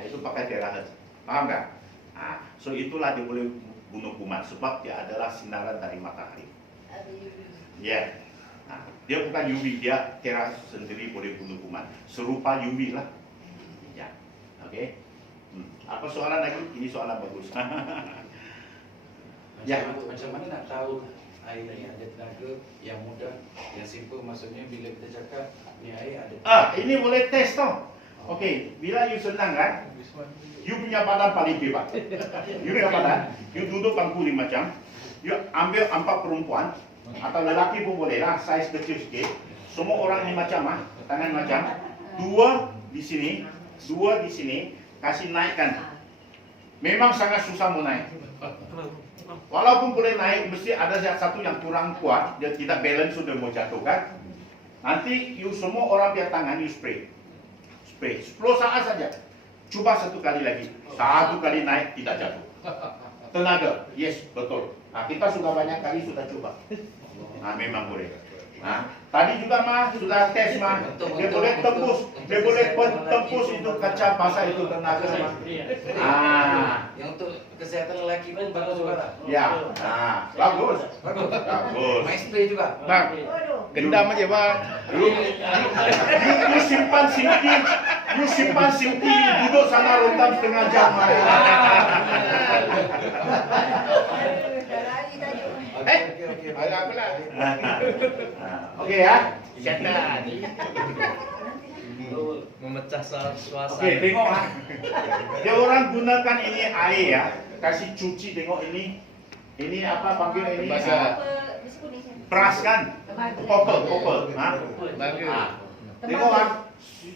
Itu pakai terrace. Paham tak? So itulah dia boleh bunuh kuman sebab dia adalah sinaran dari matahari. Ya. Dia bukan UV, dia terrace sendiri boleh bunuh kuman. Serupa UV lah. Ya. Okey. Apa soalan lagi? Ini soalan bagus. Ya. Macam mana nak tahu air ni ada tenaga yang mudah, yang simple, maksudnya bila kita cakap ni air ada. Ini boleh test tau. Okey, bila you senang kan, you punya badan paling bebas. You punya badan, you duduk bangku ni macam, you ambil 4 perempuan atau lelaki pun boleh lah, saiz kecil sikit. Semua orang ni macam tangan macam, 2 di sini, 2 di sini, kasih naikkan. Memang sangat susah mau naik. Walaupun boleh naik, mesti ada satu yang kurang kuat, dia tidak balance sudah mau jatuh kan. Nanti you semua orang biar tangan you spray. 10 saat saja. Cuba satu kali lagi. Satu kali naik tidak jatuh. Tenaga. Yes, betul. Kita sudah banyak kali sudah coba. Memang boleh. Tadi juga sudah tes dia boleh tembus. Dia boleh tembus itu kaca basah itu tenaga Yang untuk kesehatan lelaki pun bagus juga. Ya. Bagus. Bagus. Main spray juga. Bang. Gendam aja bang. You simpan simpi. You simpan simpi. Duduk sana rentam setengah jam. Oke ya. Setan. Memecah suasana. Oke, tengok dia orang gunakan ini air ya. Kasih cuci, tengok ini. Ini apa panggil ini? Peras kan? Kopel. Tengok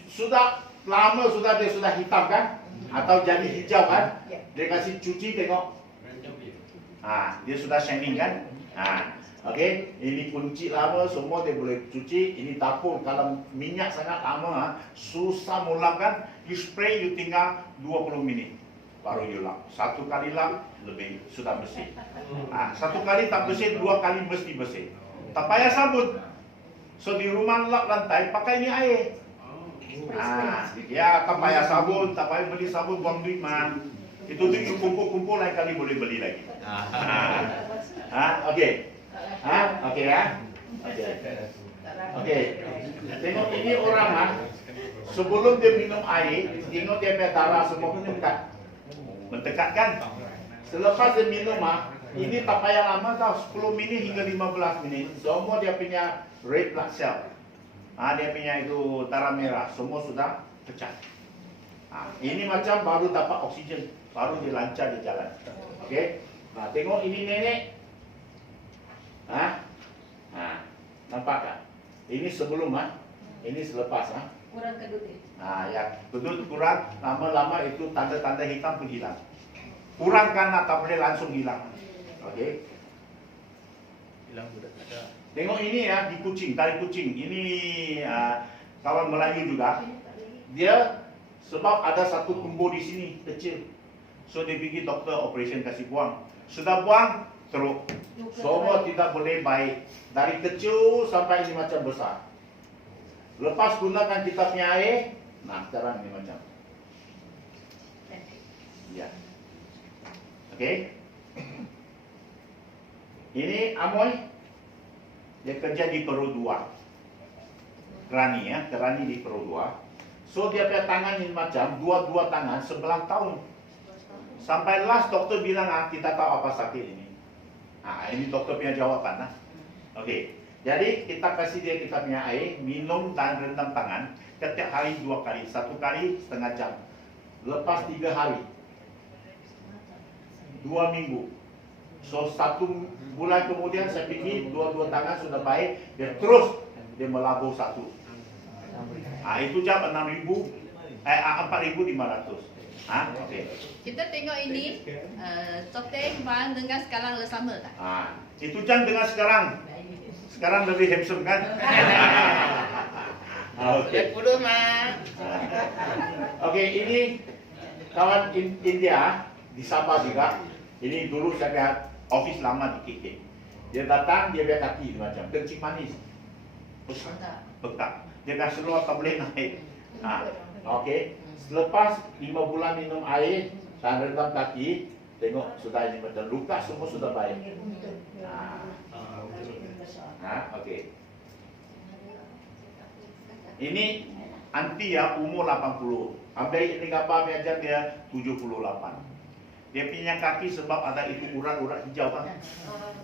sudah lama dia sudah hitam kan? Atau jadi hijau kan? Dia kasih cuci, tengok. Dia sudah shining kan? Okey, ini kunci lama semua dia boleh cuci. Ini dapur, kalau minyak sangat lama susah mau lap kan? You spray, you tinggal 20 minit baru you lap. Satu kali lap lebih sudah bersih. Satu kali tak bersih, 2 kali mesti bersih. Tak payah sabun. So di rumah lap lantai pakai ini air. Ya, tak payah sabun, tak payah beli sabun buang duit man. Itu duit you kumpul-kumpul lain kali boleh beli lagi. Okey. Okey ya. Okey. Tengok ini orang sebelum dia minum air, tengok dia punya darah semua mendekat. Mendekat kan? Selepas dia minum ini tak payah lama tau, 10 minit hingga 15 minit. Semua dia punya red blood cell, dia punya itu darah merah, semua sudah pecah. Ini macam baru dapat oksigen, baru dia lancar di jalan. Okey. Tengok ini nenek. Nampak tak? Ini sebelum ini selepas Kurang kedut ni. ya kedut kurang, lama-lama itu tanda-tanda hitam pun hilang. Kurang kan tak boleh langsung hilang. Okey. Hilang sudah ada. Tengok ini ya di kucing, tali kucing. Ini kawan Melayu juga. Dia sebab ada satu tumbuh di sini kecil. So dia pergi doktor operation kasih buang. Sudah buang teruk. Semua tidak boleh baik. Dari kecil sampai ini macam besar. Lepas gunakan kita punya air, sekarang ini macam. Ya. Okey. Ini Amoy. Dia kerja di Peru 2. Kerani di Peru 2. So dia punya tangan ini macam dua tangan sebelah tahun. Sampai last doktor bilang kita tahu apa sakit ini. Ini doktor punya jawaban. Okey. Jadi kita kasih dia kita punya air, minum dan rendam tangan setiap hari 2 kali, 1 kali setengah jam. Lepas 3 hari, 2 minggu. So 1 bulan kemudian saya pergi, dua tangan sudah baik, dia terus dia melabur 1. Itu jam 4,500. Okey. Kita tengok ini, Toteng Bang dengan sekarang sama tak? Itu jam dengan sekarang. Sekarang lebih handsome kan? Okey. Okey, ini kawan India di Sabah juga. Ini dulu saya lihat office lama di KK. Dia datang, dia lihat kaki macam kencing manis. Betak. Dia dah seluar tak boleh naik. Okey. Selepas 5 bulan minum air dan rendam kaki, tengok sudah ini macam luka semua sudah baik. Okey. Ini anti ya umur 80. Ambil ini kapal ajar dia 78. Dia punya kaki sebab ada itu urat-urat hijau kan.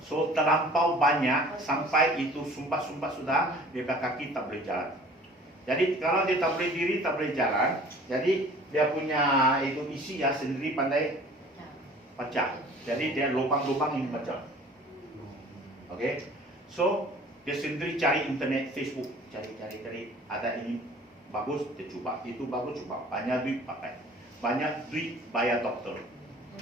So terlampau banyak sampai itu sumbat-sumbat sudah dia kaki tak boleh jalan. Jadi kalau dia tak boleh diri, tak boleh jalan, jadi dia punya itu isi ya sendiri pandai pecah. Jadi dia lubang-lubang ini macam. Okey. So dia sendiri cari internet, Facebook, cari ada ini bagus dia cuba, itu bagus cuba, banyak duit pakai, banyak duit bayar doktor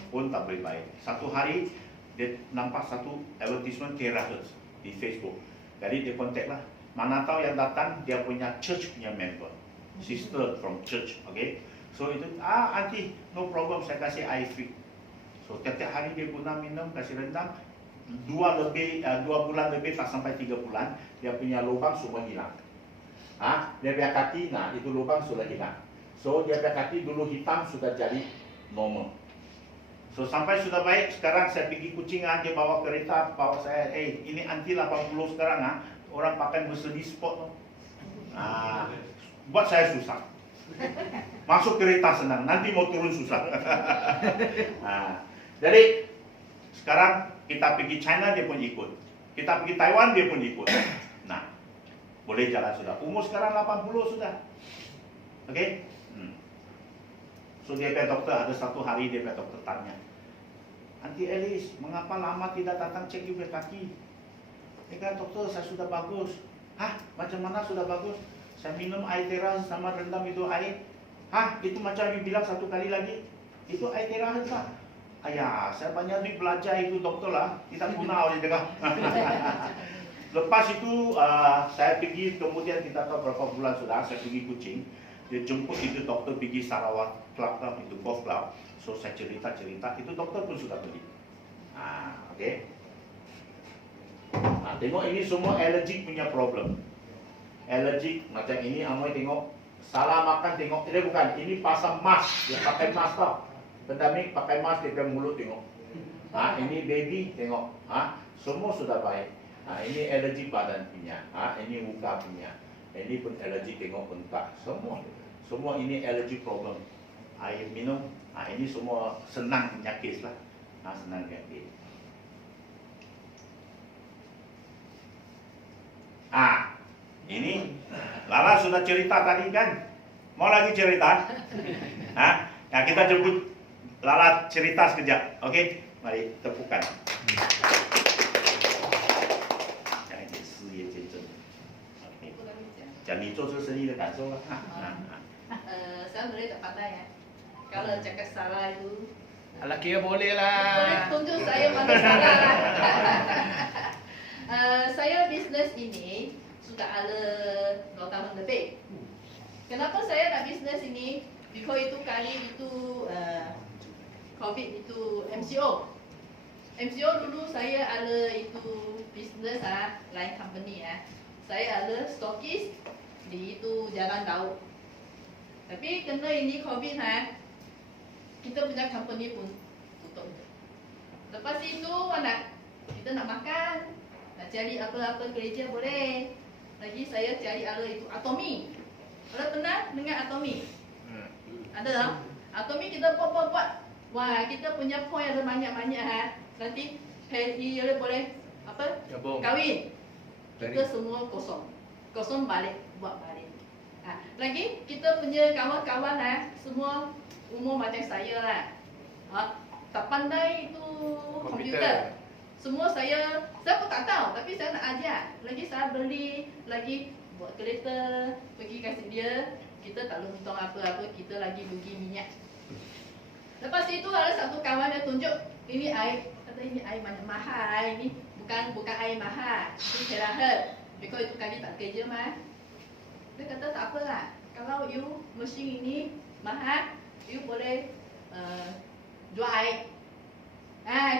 pun tak boleh baik. Satu hari dia nampak satu advertisement terakhir di Facebook, jadi dia kontak lah. Mana tahu yang datang dia punya church punya member, sister from church, okay. So itu auntie no problem saya kasih air free. So tiap hari dia guna minum kasih rendam. 2 bulan lebih tak sampai 3 bulan dia punya lubang semua hilang. Dia punya kaki itu lubang sudah hilang. So dia punya kaki dulu hitam sudah jadi normal. So sampai sudah baik. Sekarang saya pergi kucing dia bawa kereta bawa saya. Ini anti 80 sekarang orang pakai Mercedes Sport. Buat saya susah. Masuk kereta senang, nanti mau turun susah. Jadi sekarang kita pergi China dia pun ikut. Kita pergi Taiwan dia pun ikut. Boleh jalan sudah. Umur sekarang 80 sudah. Okey? So dia ke doktor, ada satu hari dia ke doktor tanya. Auntie Alice, mengapa lama tidak datang cek juga kaki? Dia kata, doktor saya sudah bagus. Macam mana sudah bagus? Saya minum air teras sama rendam itu air. Itu macam you bilang 1 kali lagi. Itu air teras tak? Ayah, saya banyak duit belajar itu doktor lah, tidak guna oleh dengar. Lepas itu saya pergi, kemudian kita tahu berapa bulan sudah, saya pergi kucing. Dia jemput itu doktor pergi Sarawak Club itu golf club. So saya cerita, itu doktor pun sudah beli. Okey. Tengok ini semua allergic punya problem. Allergic macam ini, Amoy tengok salah makan tengok. Ini bukan, ini pasang mask, dia pakai mask tau. Pendamik pakai mask di dalam mulut tengok. Ini baby tengok. Semua sudah baik. Ini alergi badan punya. Ini muka punya. Ini pun alergi tengok bentak semua. semua ini allergy problem. Air minum, ini semua senang nyakis lah. Senang nyakis. Ini Lala sudah cerita tadi kan? Mau lagi cerita? Nah, kita jemput Lala cerita sekejap. Oke? Mari tepukan. 讲你做这个生意的感受了。Saya boleh tak pandai ya. Kalau cakap salah itu, Lelaki ya boleh boleh lah. tunjuk saya mana salah. Saya bisnes ini sudah ada 2 tahun lebih. Kenapa saya nak bisnes ini? Because itu kali itu COVID itu MCO. MCO dulu saya ada itu bisnes lain company Saya ada stokis di itu Jalan Daud. Tapi kena ini COVID kita punya company pun tutup. Lepas itu kita nak makan, nak cari apa-apa kerja boleh. Lagi saya cari ada itu Atomi. Ada pernah dengar Atomi? Ada tak? Atomi kita buat. Wah, kita punya point ada banyak-banyak Nanti dia boleh apa? Gabung. Kahwin. Kita semua kosong. Kosong balik, buat balik. Lagi kita punya kawan-kawan semua umur macam saya lah. Tak pandai itu komputer. Semua saya pun tak tahu, tapi saya nak ajar. Lagi saya beli, lagi buat kereta, pergi kasih dia. Kita tak untung apa-apa, kita lagi rugi minyak. Lepas itu ada satu kawan yang tunjuk, ini air, kata ini air mahal, ini bukan air mahal, ini cerahat. Because itu kali tak kerja Dia kata tak apalah, kalau you mesin ini mahal, you boleh jual air.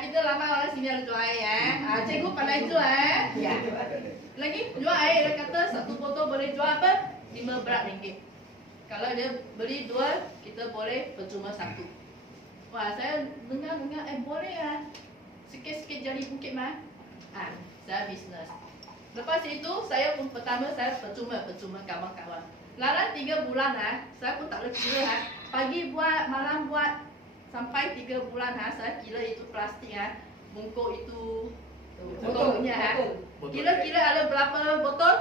Kita lama orang sini ada jual air cikgu pandai jual ya. Lagi jual air, dia kata satu botol boleh jual apa? RM15. Kalau dia beli 2, kita boleh percuma 1. Wah, saya dengar boleh sikit-sikit jari bukit saya bisnes. Lepas itu saya pun pertama saya percuma kawan-kawan. Lalang 3 bulan saya pun tak boleh kira pagi buat, malam buat sampai 3 bulan saya kira itu plastik bungkuk itu botolnya Kira-kira ada berapa botol?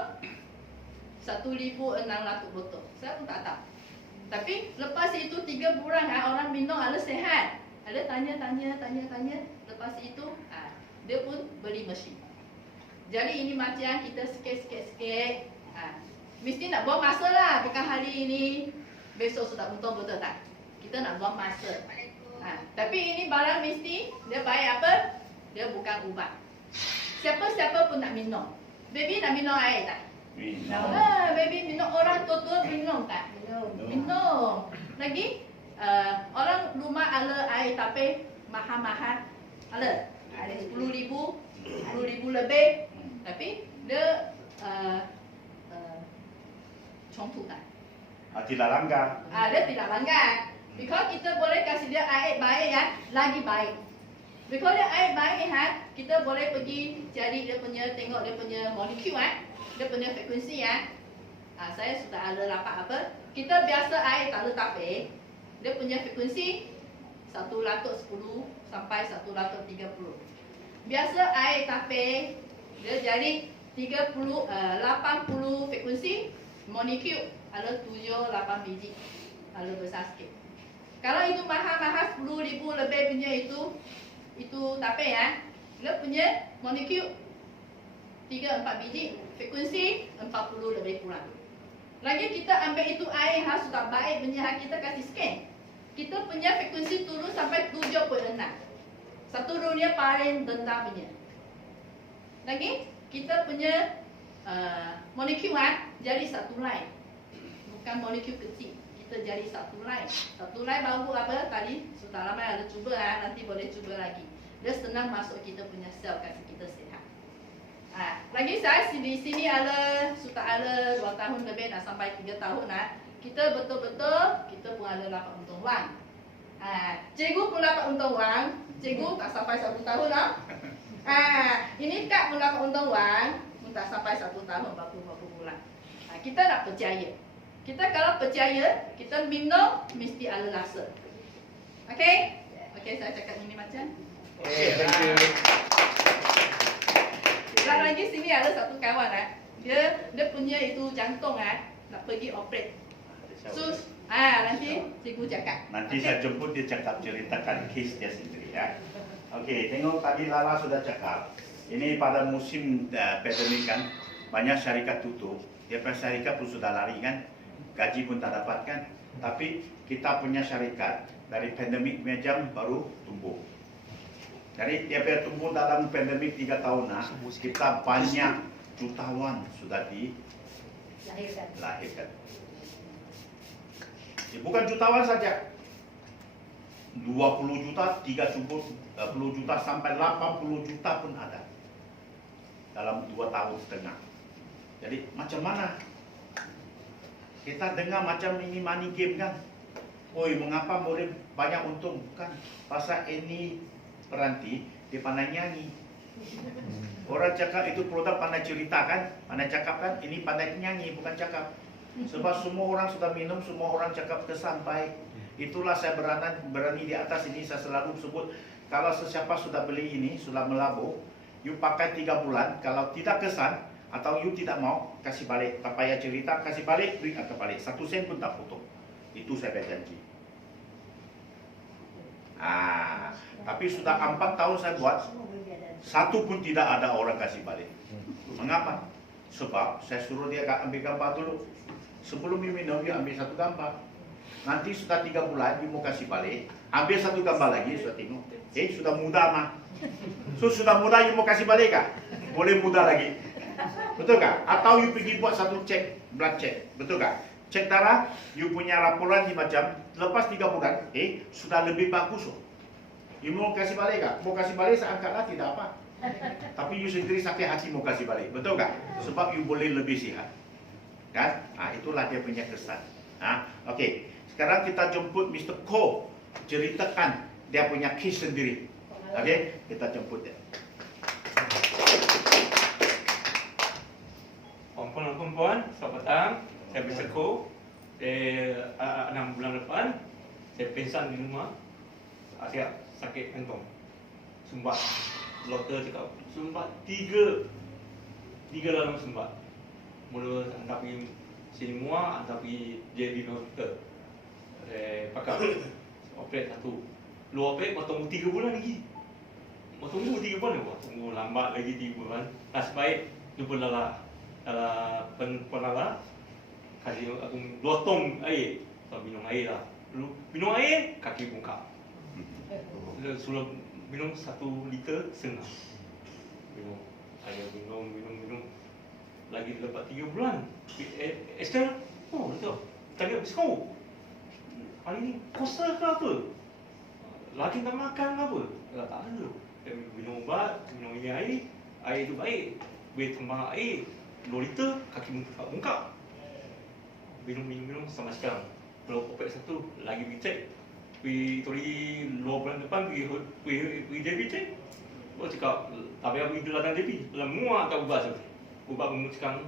1,600 botol. Saya pun tak tahu. Tapi lepas itu 3 bulan orang minum ada sehat. Ada tanya. Lepas itu dia pun beli mesin. Jadi ini macam kita sikit. Mesti nak buang masa lah. Bukan hari ini, besok sudah betul-betul tak. Kita nak buang masa. Tapi ini barang mesti dia baik apa? Dia bukan ubat. Siapa-siapa pun nak minum. Baby nak minum air tak? Minum. Baby minum. Orang tua minum tak? Minum. Lagi orang rumah ada air tapi mahal-mahal. Ada 10,000 lebih. Tapi dia contoh tak? Tidak langgar. Dia tidak langgar. Because kita boleh kasih dia air baik lagi baik. Because dia air baik kita boleh pergi cari dia punya, tengok dia punya molekul dia punya frekuensi saya sudah ada dapat apa? Kita biasa air tak letak dia punya frekuensi 110 sampai 130. Biasa air tape dia jadi 80 frekuensi molekul ada 7-8 biji. Ada besar sikit. Kalau itu mahal-mahal 10,000 lebih punya itu tape dia punya molekul 3-4 biji, frekuensi 40 lebih kurang. Lagi kita ambil itu air sudah baik punya kita kasih scan. Kita punya frekuensi turun sampai 7.6. Satu dunia paling rendah punya. Lagi kita punya molekul jadi satu line. Bukan molekul kecil. Kita jadi satu line. Satu line baru apa tadi sudah lama ada cuba nanti boleh cuba lagi. Dia senang masuk kita punya sel kasih kita sihat. Lagi saya di sini sudah ada 2 tahun lebih nak sampai 3 tahun kita betul-betul kita pun ada dapat untung wang. Cikgu pun dapat untung wang. Cikgu tak sampai 1 tahun ini kak pun dapat untung wang, pun tak sampai 1 tahun berapa bulan. Kita nak percaya. Kita kalau percaya, kita minum mesti ada rasa. Okey? Okey, saya cakap ini macam. Thank you. Satu lagi sini ada satu kawan dia punya itu jantung nak pergi operate. So, nanti cikgu cakap. Nanti Okey? saya jemput dia cakap ceritakan kes dia sendiri ya. Okey, tengok tadi Lala sudah cakap. Ini pada musim pandemik kan, banyak syarikat tutup. Dia punya syarikat pun sudah lari kan, gaji pun tak dapat kan. Tapi kita punya syarikat dari pandemik jam baru tumbuh. Jadi dia punya tumbuh dalam pandemik 3 tahun kita banyak jutawan sudah dilahirkan. Bukan jutawan saja, 20 juta, 30 juta sampai 80 juta pun ada dalam 2 tahun setengah. Jadi macam mana? Kita dengar macam ini money game kan? Oi, mengapa boleh banyak untung? Bukan, pasal ini peranti dia pandai nyanyi. Orang cakap itu produk pandai cerita kan? Pandai cakap kan? Ini pandai nyanyi, bukan cakap. Sebab semua orang sudah minum, semua orang cakap kesan baik. Itulah saya berani di atas ini, saya selalu sebut, kalau sesiapa sudah beli ini, sudah melabur, you pakai 3 bulan, kalau tidak kesan, atau you tidak mau, kasih balik. Tak payah cerita, kasih balik, beri atau balik. 1 sen pun tak potong. Itu saya berjanji. Tapi sudah 4 tahun saya buat, 1 pun tidak ada orang kasih balik. Mengapa? Sebab saya suruh dia ambil gambar dulu. Sebelum you minum, you ambil 1 gambar. Nanti sudah 3 bulan, you mau kasih balik, ambil 1 gambar lagi, sudah tengok. Sudah muda mah. So sudah muda, you mau kasih balik kah? Boleh muda lagi. Betul kah? Atau you pergi buat 1 cek, blood check. Betul kah? Cek darah, you punya laporan 5 jam, lepas 3 bulan, sudah lebih bagus. You mau kasih balik kah? Mau kasih balik, saya angkatlah, tidak apa. Tapi you sendiri sakit hati mau kasih balik. Betul kah? Sebab you boleh lebih sihat. Kan? Itulah dia punya kesan. Okey. Sekarang kita jemput Mr. Ko, ceritakan dia punya kes sendiri. Okey, kita jemput dia. Perempuan, selamat datang. Saya Mr. Ko. 6 bulan depan, saya pingsan di rumah. Saya sakit kantong. Sumbat. Doktor cakap, sumbat 3 dalam sumbat. Mula anda pergi sini muak, anda pergi JB hospital. Pakai operate 1. Lu operate potong 3 bulan lagi. Tunggu 3 bulan ni, tunggu lambat lagi 3 bulan. Nasib baik lupa Lala penala kasih aku 2 tong air. Tak minum air lah. Minum air, kaki bungkak. Sudah minum 1 liter setengah. Minum. Saya minum. Lagi dapat 3 bulan. Esther, betul. Tadi habis kau. Hari ni kosa ke apa? Lagi tak makan ke apa? Tak ada. Minum ubat, minum ini air itu baik. Boleh tambah air 2 liter, kaki bungkak. Minum sama sekarang. Belum operate 1, lagi pergi cek. Pergi 2 bulan depan pergi JB cek. Oh cakap, tak payah pergi datang JB. Muak tak ubat tu. Ubat pun sekarang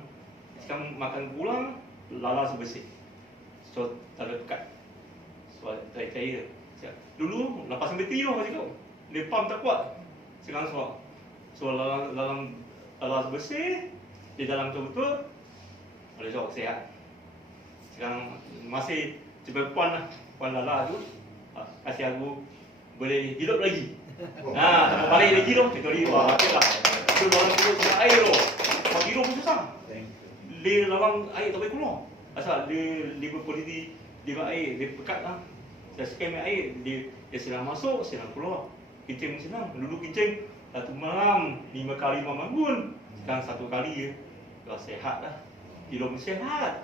makan pulang, Lala sebersih. So, tak ada pekat. So, tak cair. Dulu, lepas sampai tidur macam kau. Dia pump tak kuat. Sekarang sebab. So, Lala sebersih. Di dalam betul-betul, boleh jawab sihat. Sekarang masih cuba puan Lala tu, kasih aku boleh hidup lagi. Balik lagi loh, kita lihat. Okey lah. Itu orang perlu sama air loh. Kalau hidup pun susah. Dia lawang air tak boleh keluar. Asal dia berpoliti dia air, dia pekat lah. Saya skem air, dia silang masuk, silang keluar. Kincing senang. Dulu kincing 1 malam 5 kali bangun. Sekarang 1 kali je. Dah sehat dah. Hidup sehat.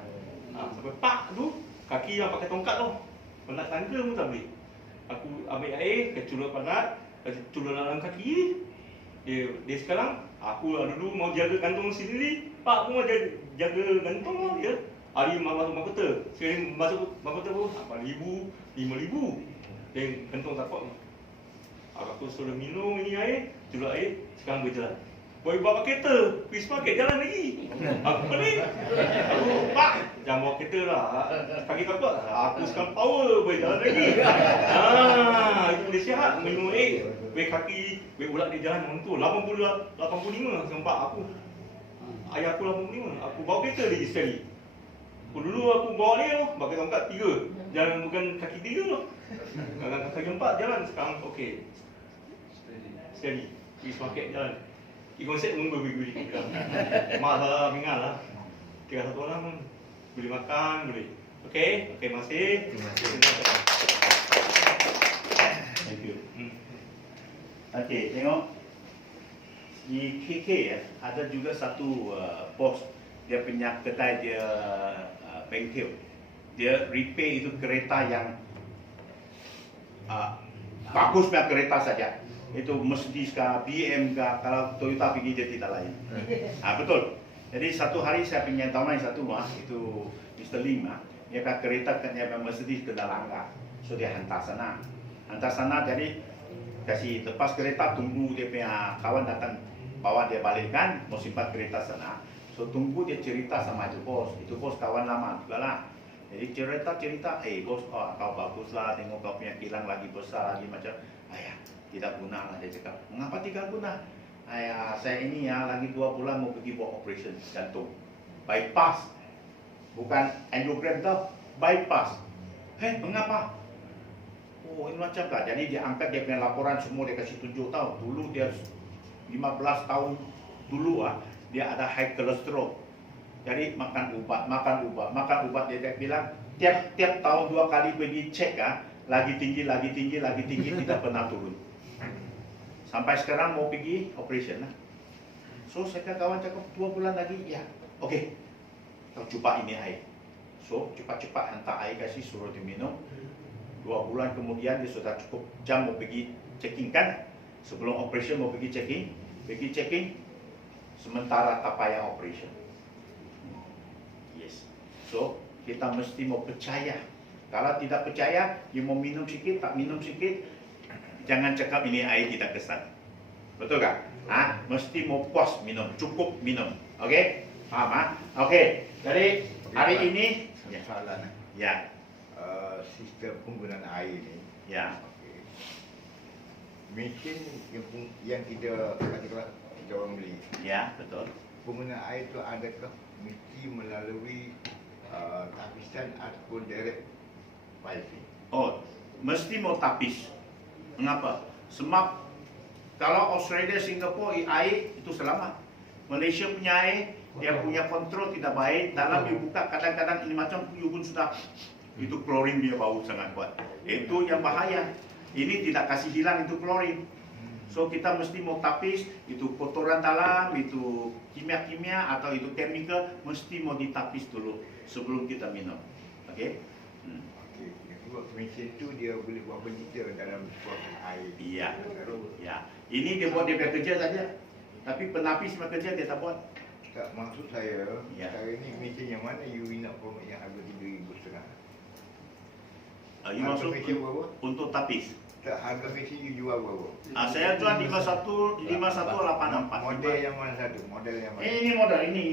Sampai pak tu, kaki yang pakai tongkat tu. Penat tangga pun tak boleh. Aku ambil air, keculur panat, keculur dalam kaki. Dia sekarang, aku dulu mau jaga gantung sendiri. Pak pun mau jaga gantung lah dia. Hari masuk mahkota. Sekali masuk mahkota pun 4,000, 5,000. Dan gantung tak kuat. Aku suruh minum ini air, culur air, sekarang berjalan. Boleh bawa kereta, pergi supermarket jalan lagi. Aku balik. Aku, Pak, Jangan bawa kereta lah. Kaki kakak lah. Aku sekarang power boleh jalan lagi. Itu boleh sihat. Minum air. Weh kaki, weh ulat dia jalan orang tu. 85 sempat aku. Ayah aku 85. Aku bawa kereta lagi sekali. Dulu aku bawa ni tu, pakai tongkat 3. Jalan bukan kaki 3 tu. Kadang-kadang kaki 4 jalan. Sekarang okey. Sekali. Pergi supermarket jalan. Pergi konsep pun beri-beri. Mak lah, ingat lah. Tinggal satu orang pun boleh makan, boleh. Okey, terima kasih. Terima kasih. Thank you. Okey, tengok di KK ya, ada juga satu pos dia punya kedai dia bengkel. Dia repair itu kereta yang bagus punya kereta saja. Itu Mercedes kah, BM kah, kalau Toyota pergi dia tidak lain. Betul. Jadi satu hari saya punya teman satu itu Mr. Lim dia kan kereta kan dia Mercedes ke Dalangga. So dia hantar sana. Jadi kasih lepas kereta tunggu dia punya kawan datang bawa dia balik kan, mau simpan kereta sana. So tunggu dia cerita sama itu bos kawan lama juga lah. Jadi cerita, bos, kau bagus lah, tengok kau punya kilang lagi besar lagi macam, ayah tidak guna lah dia cakap. Mengapa tidak guna? Ayah saya ini ya lagi 2 bulan mau pergi buat operation jantung, bypass, bukan angiogram tau, bypass. Mengapa? Oh ini macam kah? Jadi dia angkat dia punya laporan semua dia kasih tunjuk tahu. Dulu dia 15 tahun dulu dia ada high cholesterol. Jadi makan ubat dia bilang tiap tahun 2 kali pergi cek lagi tinggi tidak pernah turun. Sampai sekarang mau pergi operation lah. So saya kawan cakap 2 bulan lagi ya. Okey. Kau coba ini air. So cepat-cepat hantar air kasih suruh dia minum. 2 bulan kemudian dia sudah cukup jam mau pergi checking kan. Sebelum operation mau pergi checking. Sementara tak payah operation. Yes. So kita mesti mau percaya. Kalau tidak percaya, you mau minum sikit, tak minum sikit, jangan cakap ini air tidak kesan. Betul tak? Mesti mau puas minum, cukup minum. Okey? Faham? Okey. Jadi hari ini soalan ya. Sistem penggunaan air ni. Ya. Okay. Mesin yang kita katakanlah kita orang beli. Ya, betul. Penggunaan air tu adakah mesti melalui tapisan ataupun direct piping? Oh, mesti mau tapis. Mengapa? Sebab kalau Australia, Singapura air itu selamat. Malaysia punya air, dia punya kontrol tidak baik. Dalam you buka kadang-kadang ini macam you pun sudah itu klorin dia bau sangat kuat. Itu yang bahaya. Ini tidak kasih hilang itu klorin. So kita mesti mau tapis, itu kotoran dalam, itu kimia-kimia atau itu chemical mesti mau ditapis dulu sebelum kita minum. Okey? Okey. Sebab mesin tu dia boleh buat benda dalam suatu air. Iya. Ya. Ini dia buat dia punya kerja saja. Tapi penapis punya kerja dia tak buat. Tak, maksud saya, Ya. sekarang ni mesin yang mana you nak promote yang harga RM3,500? You maksud mesin berapa? untuk tapis. Tak, harga mesin you jual berapa? Saya jual 51,864. Model yang mana satu? Model yang mana? Ini model ini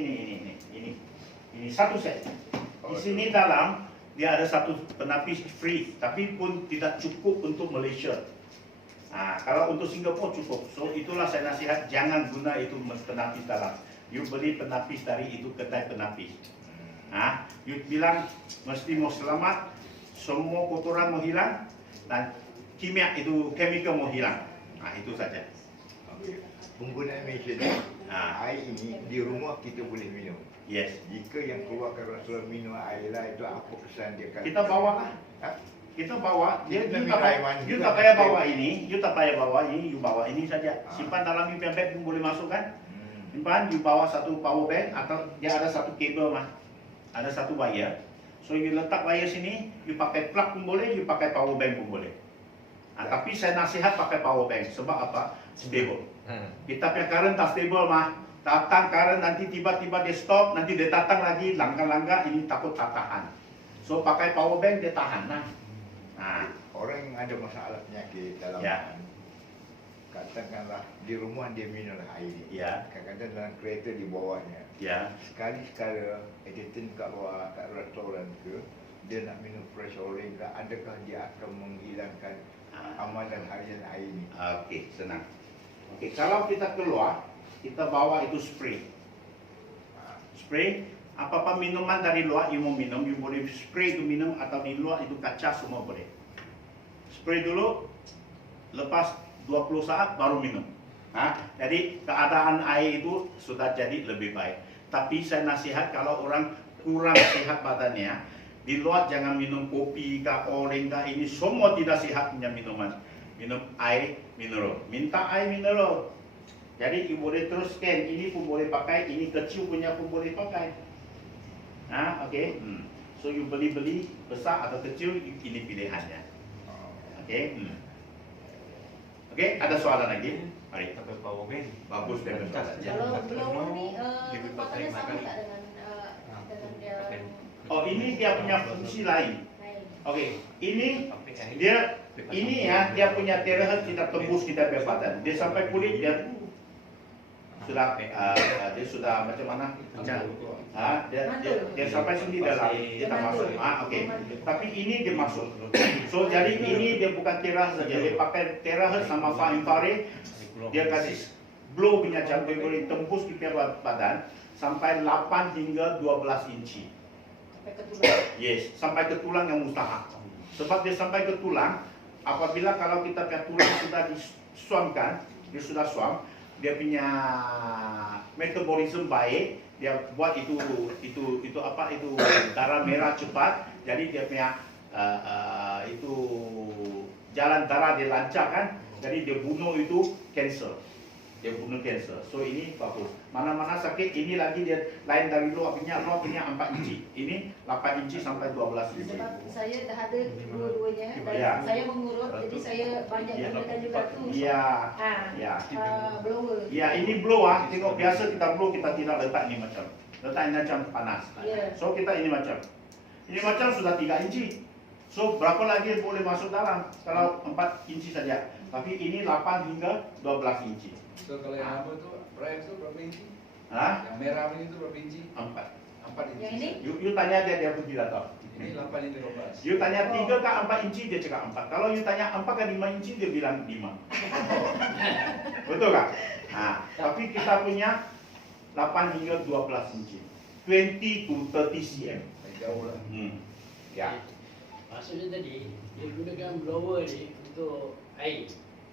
satu set. Di sini dalam dia ada satu penapis free, tapi pun tidak cukup untuk Malaysia. Kalau untuk Singapura cukup. So itulah saya nasihat jangan guna itu penapis dalam. You beli penapis dari itu kedai penapis. You bilang mesti mau selamat, semua kotoran mau hilang dan kimia itu chemical mau hilang. Itu saja. Okay. Penggunaan mesin air ini di rumah kita boleh minum. Yes. Jika yang keluar kerana sudah minum air lah itu apa kesan dia? Kita bawa lah. Kita bawa. Dia Kita you minum air tak mandi you juga. tak payah bawa ini. You tak payah bawa ini. You bawa ini saja. Simpan dalam you punya bag pun boleh masuk kan? Simpan. You bawa satu power bank atau dia ada satu kabel ada satu wire. So you letak wire sini. You pakai plug pun boleh. You pakai power bank pun boleh. Tapi saya nasihat pakai power bank. Sebab apa? Stable. Kita punya current tak stable Datang current nanti tiba-tiba dia stop. Nanti dia datang lagi langkah-langkah. Ini takut tak tahan. So pakai power bank dia tahan. Orang yang ada masalah penyakit dalam Ya. katakanlah di rumah dia minum air ni. Ya. Kadang-kadang dalam kereta di bawahnya. Ya. Sekali-sekala attendant kat luar, kat restoran ke, dia nak minum fresh orange ke, adakah dia akan menghilangkan amalan harian air ni? Okey, senang. Okey, kalau kita keluar, kita bawa itu spray. Spray, apa-apa minuman dari luar you mau minum, you boleh spray itu minum atau di luar itu kaca semua boleh. Spray dulu, lepas 20 saat baru minum. Jadi keadaan air itu sudah jadi lebih baik. Tapi saya nasihat kalau orang kurang sehat badannya, di luar jangan minum kopi kah, orange kah, ini semua tidak sehat punya minuman. Minum air mineral. Minta air mineral. Jadi you boleh teruskan, ini pun boleh pakai, ini kecil punya pun boleh pakai. Okey. So you beli besar atau kecil, ini pilihannya. Okey. Okey, ada soalan lagi? Mari. Pakai power bank. Bagus dia betul. Kalau blower ni kesempatannya sama tak dengan dia Oh, ini dia punya fungsi lain. lain? Okey, ini dia dia punya terakhir kita tembus kita punya badan. Dia sampai kulit dia sudah dia sudah macam mana? Dia sampai sini dah lari, dia tak masuk. Okey. Tapi ini dia masuk. So jadi ini dia bukan terakhir saja, dia pakai terakhir sama infrared. Dia kasih blow punya jam, dia boleh tembus kita badan sampai 8 hingga 12 inci. Sampai ke tulang. Yes, sampai ke tulang yang mustahak. Sebab dia sampai ke tulang, apabila kalau kita punya tulang sudah disuamkan, dia sudah suam, dia punya metabolisme baik, dia buat itu darah merah cepat, jadi dia punya itu jalan darah dia lancar kan, jadi dia bunuh itu kanser. Dia bunuh kanser. So ini bagus. Mana-mana sakit ini lagi dia lain dari luar punya 4 inci. Ini 8 inci sampai 12 inci. Sebab saya dah ada dua-duanya dan Ya. saya mengurut, jadi saya banyak gunakan juga tu. Ya. Ya. Blower. Ya, ini blow tengok biasa kita blow kita tidak letak ini macam. Letak ini macam panas. Ya. So kita ini macam. Ini macam sudah 3 inci. So berapa lagi boleh masuk dalam? Kalau 4 inci saja. Tapi ini 8 hingga 12 inci. So kalau yang lama tu, Brian tu berapa inci? Yang merah ni tu berapa inci? 4. 4 inci. Yang ini? You tanya dia pun tidak tahu. Ini 8 ini 12. You tanya 3 ke 4 inci, dia cakap 4. Kalau you tanya 4 ke 5 inci, dia bilang 5. Betul tak? Tapi kita punya 8 hingga 12 inci. 20 to 30 cm. Jauh lah. Ya. Maksudnya tadi, dia gunakan blower ni untuk air.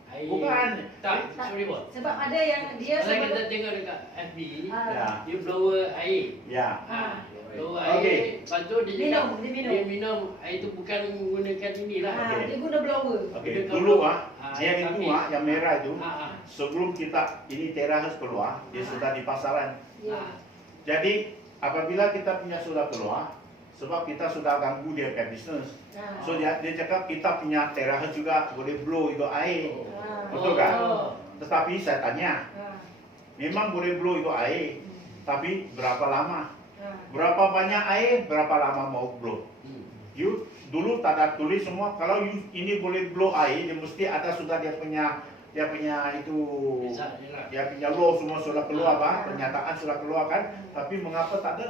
Bukan. Tak, sorry bos. Sebab ada yang dia Kalau kita tengok dekat FB, Ya. dia blower air. Ya. Blower Okey. air. Lepas tu dia cakap, Dia minum. dia minum air tu bukan menggunakan inilah. Okey. Dia guna blower. Okey, Dia dulu kalau- yang itu tapi- yang merah itu, Ah, sebelum kita ini terakhir keluar, dia sudah di pasaran. Ya. Jadi apabila kita punya sudah keluar, sebab kita sudah ganggu dia punya bisnes. So dia cakap kita punya terakhir juga boleh blow itu air. Betul kan? Tetapi saya tanya, memang boleh blow itu air, tapi berapa lama? Berapa banyak air, berapa lama mau blow? You dulu tak ada tulis semua. Kalau you ini boleh blow air, dia mesti ada sudah dia punya itu dia punya law semua sudah keluar pernyataan sudah keluar kan? Tapi mengapa tak ada?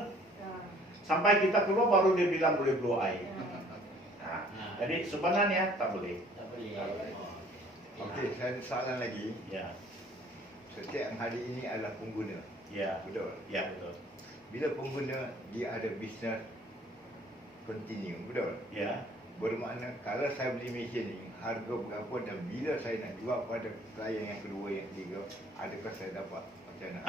Sampai kita keluar baru dia bilang boleh blow air. Jadi sebenarnya tak boleh. tak boleh. Okey, saya ada soalan lagi. Ya, Setiap hari ini adalah pengguna. ya, Betul. ya betul. Bila pengguna dia ada bisnes continue, betul? Ya, Bermakna kalau saya beli mesin ni harga berapa dan bila saya nak jual pada klien yang kedua yang ketiga, adakah saya dapat macam mana?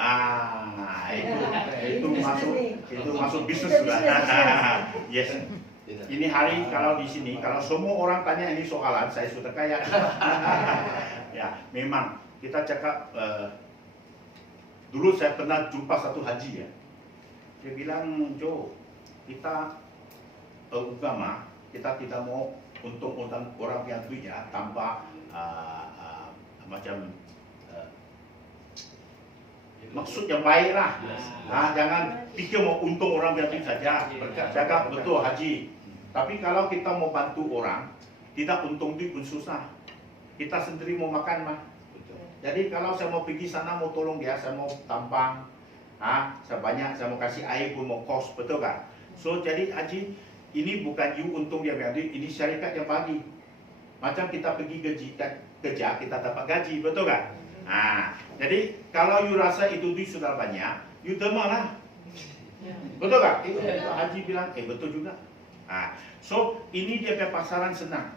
itu masuk bisnes sudah. Yes. Ini hari kalau di sini, kalau semua orang tanya ini soalan, saya sudah kaya. Ya, memang kita cakap dulu saya pernah jumpa satu haji ya. Dia bilang, Jo, kita agama kita tidak mau untuk orang yang duit ya tanpa macam maksud yang baik lah. Jangan pikir mau untung orang yang duit saja. Cakap betul haji. Tapi kalau kita mau bantu orang, tidak untung duit pun susah. Kita sendiri mau makan mah. Jadi kalau saya mau pergi sana mau tolong dia, saya mau tampang, sebanyak saya mau kasih air pun mau kos, betul kan? So jadi Haji, ini bukan you untung dia bagi, ini syarikat yang bagi. Macam kita pergi kerja, kita dapat gaji, betul kan? Jadi kalau you rasa itu duit sudah banyak, you terima lah. Betul kan? Itu Haji bilang, betul juga. So ini dia punya pasaran senang.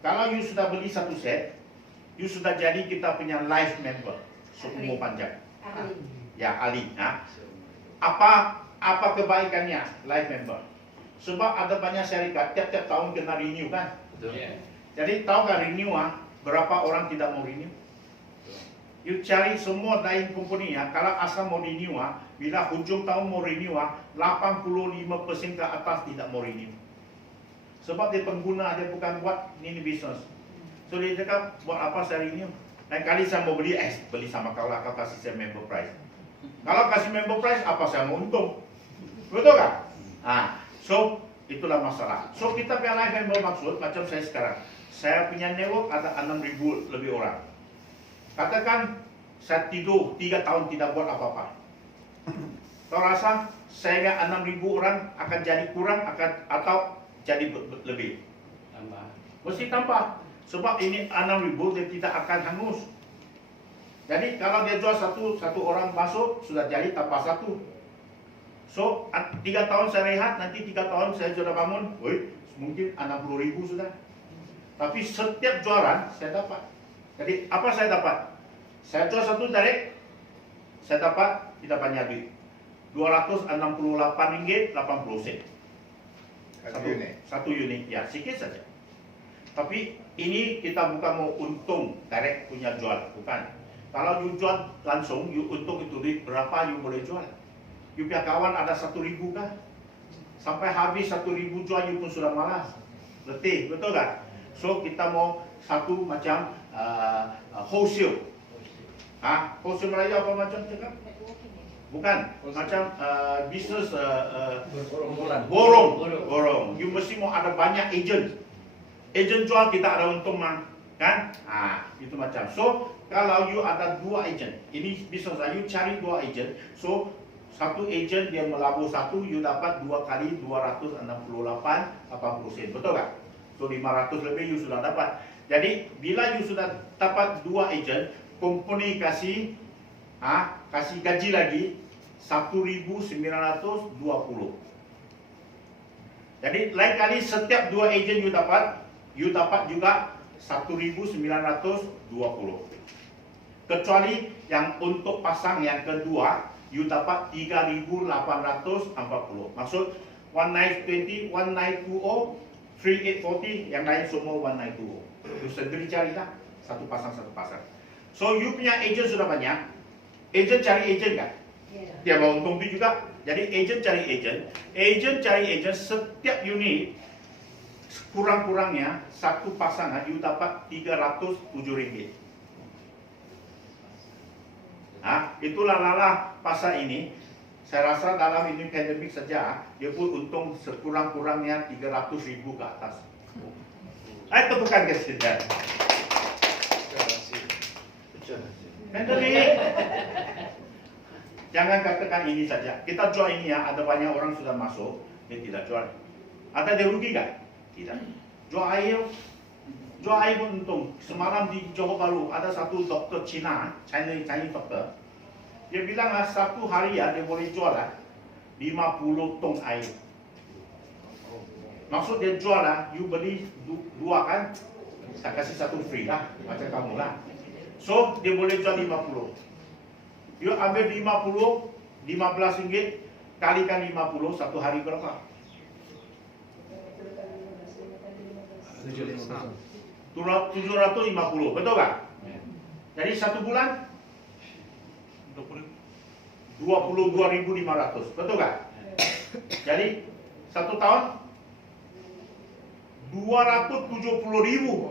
Kalau you sudah beli satu set, you sudah jadi kita punya life member seumur panjang. Ya, ahli. Apa kebaikannya life member? Sebab ada banyak syarikat tiap-tiap tahun kena renew kan? Betul. Jadi tahu kan renew berapa orang tidak mau renew? You cari semua lain company kalau asal mau renew bila hujung tahun mau renew 85% ke atas tidak mau renew. Sebab dia pengguna, dia bukan buat ini bisnes. So dia cakap, buat apa saya renew? Lain kali saya mau beli, beli sama kau lah, kau kasih saya member price. Kalau kasih member price, apa saya mau untung? Betul kan? So itulah masalah. So kita punya life member maksud, macam saya sekarang. Saya punya network ada 6.000 lebih orang. Katakan saya tidur 3 tahun tidak buat apa-apa. Kau rasa saya 6.000 orang akan jadi kurang atau jadi lebih? Tambah. Mesti tambah. Sebab ini 6.000 dia tidak akan hangus. Jadi kalau dia jual satu orang masuk sudah jadi tambah 1. So 3 tahun saya rehat, nanti 3 tahun saya sudah bangun, mungkin 60.000 sudah. Tapi setiap jualan saya dapat. Jadi apa saya dapat? Saya jual satu direct, saya dapat tidak banyak duit. RM268.80. Satu unit, ya sedikit saja. Tapi ini kita bukan mau untung direct punya jual, bukan. Kalau you jual langsung, you untung itu duit berapa you boleh jual. You punya kawan ada 1.000 kah? Sampai habis 1.000 jual you pun sudah malas. Letih, betul kan? So kita mau satu macam wholesale. Wholesale Melayu apa macam cakap? Bukan, macam bisnes borong. You mesti mau ada banyak agent. Agent jual kita ada untung kan? Itu macam. So kalau you ada 2 agent, ini bisnes you cari 2 agent. So satu agent dia melabur satu, you dapat 2 kali 268.80 sen, betul tak? So 500 lebih you sudah dapat. Jadi bila you sudah dapat 2 agent, company kasih gaji lagi 1.920. Jadi lain kali setiap 2 agent you dapat juga 1.920. Kecuali yang untuk pasang yang kedua, you dapat 3.840. Maksud 1920, 1920, 3840, yang lain semua 1920. You sendiri carilah satu pasang. So you punya agent sudah banyak. Agent cari agent kan? Dia mau untung juga. Jadi agent cari agent, setiap unit kurang-kurangnya satu pasangan you dapat RM307. Itulah lala pasar ini. Saya rasa dalam ini pandemik saja dia pun untung sekurang-kurangnya 300.000 ke atas. Tepukan ke sini. Pandemik. Jangan katakan ini saja. Kita jual ini ada banyak orang sudah masuk, dia tidak jual. Ada dia rugi kan? Tidak. Jual air pun untung. Semalam di Johor Bahru ada satu doktor Chinese doktor. Dia bilang satu hari dia boleh jual 50 tong air. Maksud dia jual you beli 2 kan, saya kasih 1 free lah, macam kamu lah. So dia boleh jual 50. You ambil 50, RM15, kalikan 50, satu hari berapa? 750, betul kan? Jadi satu bulan 22.500, betul kan? Jadi satu tahun 270.000.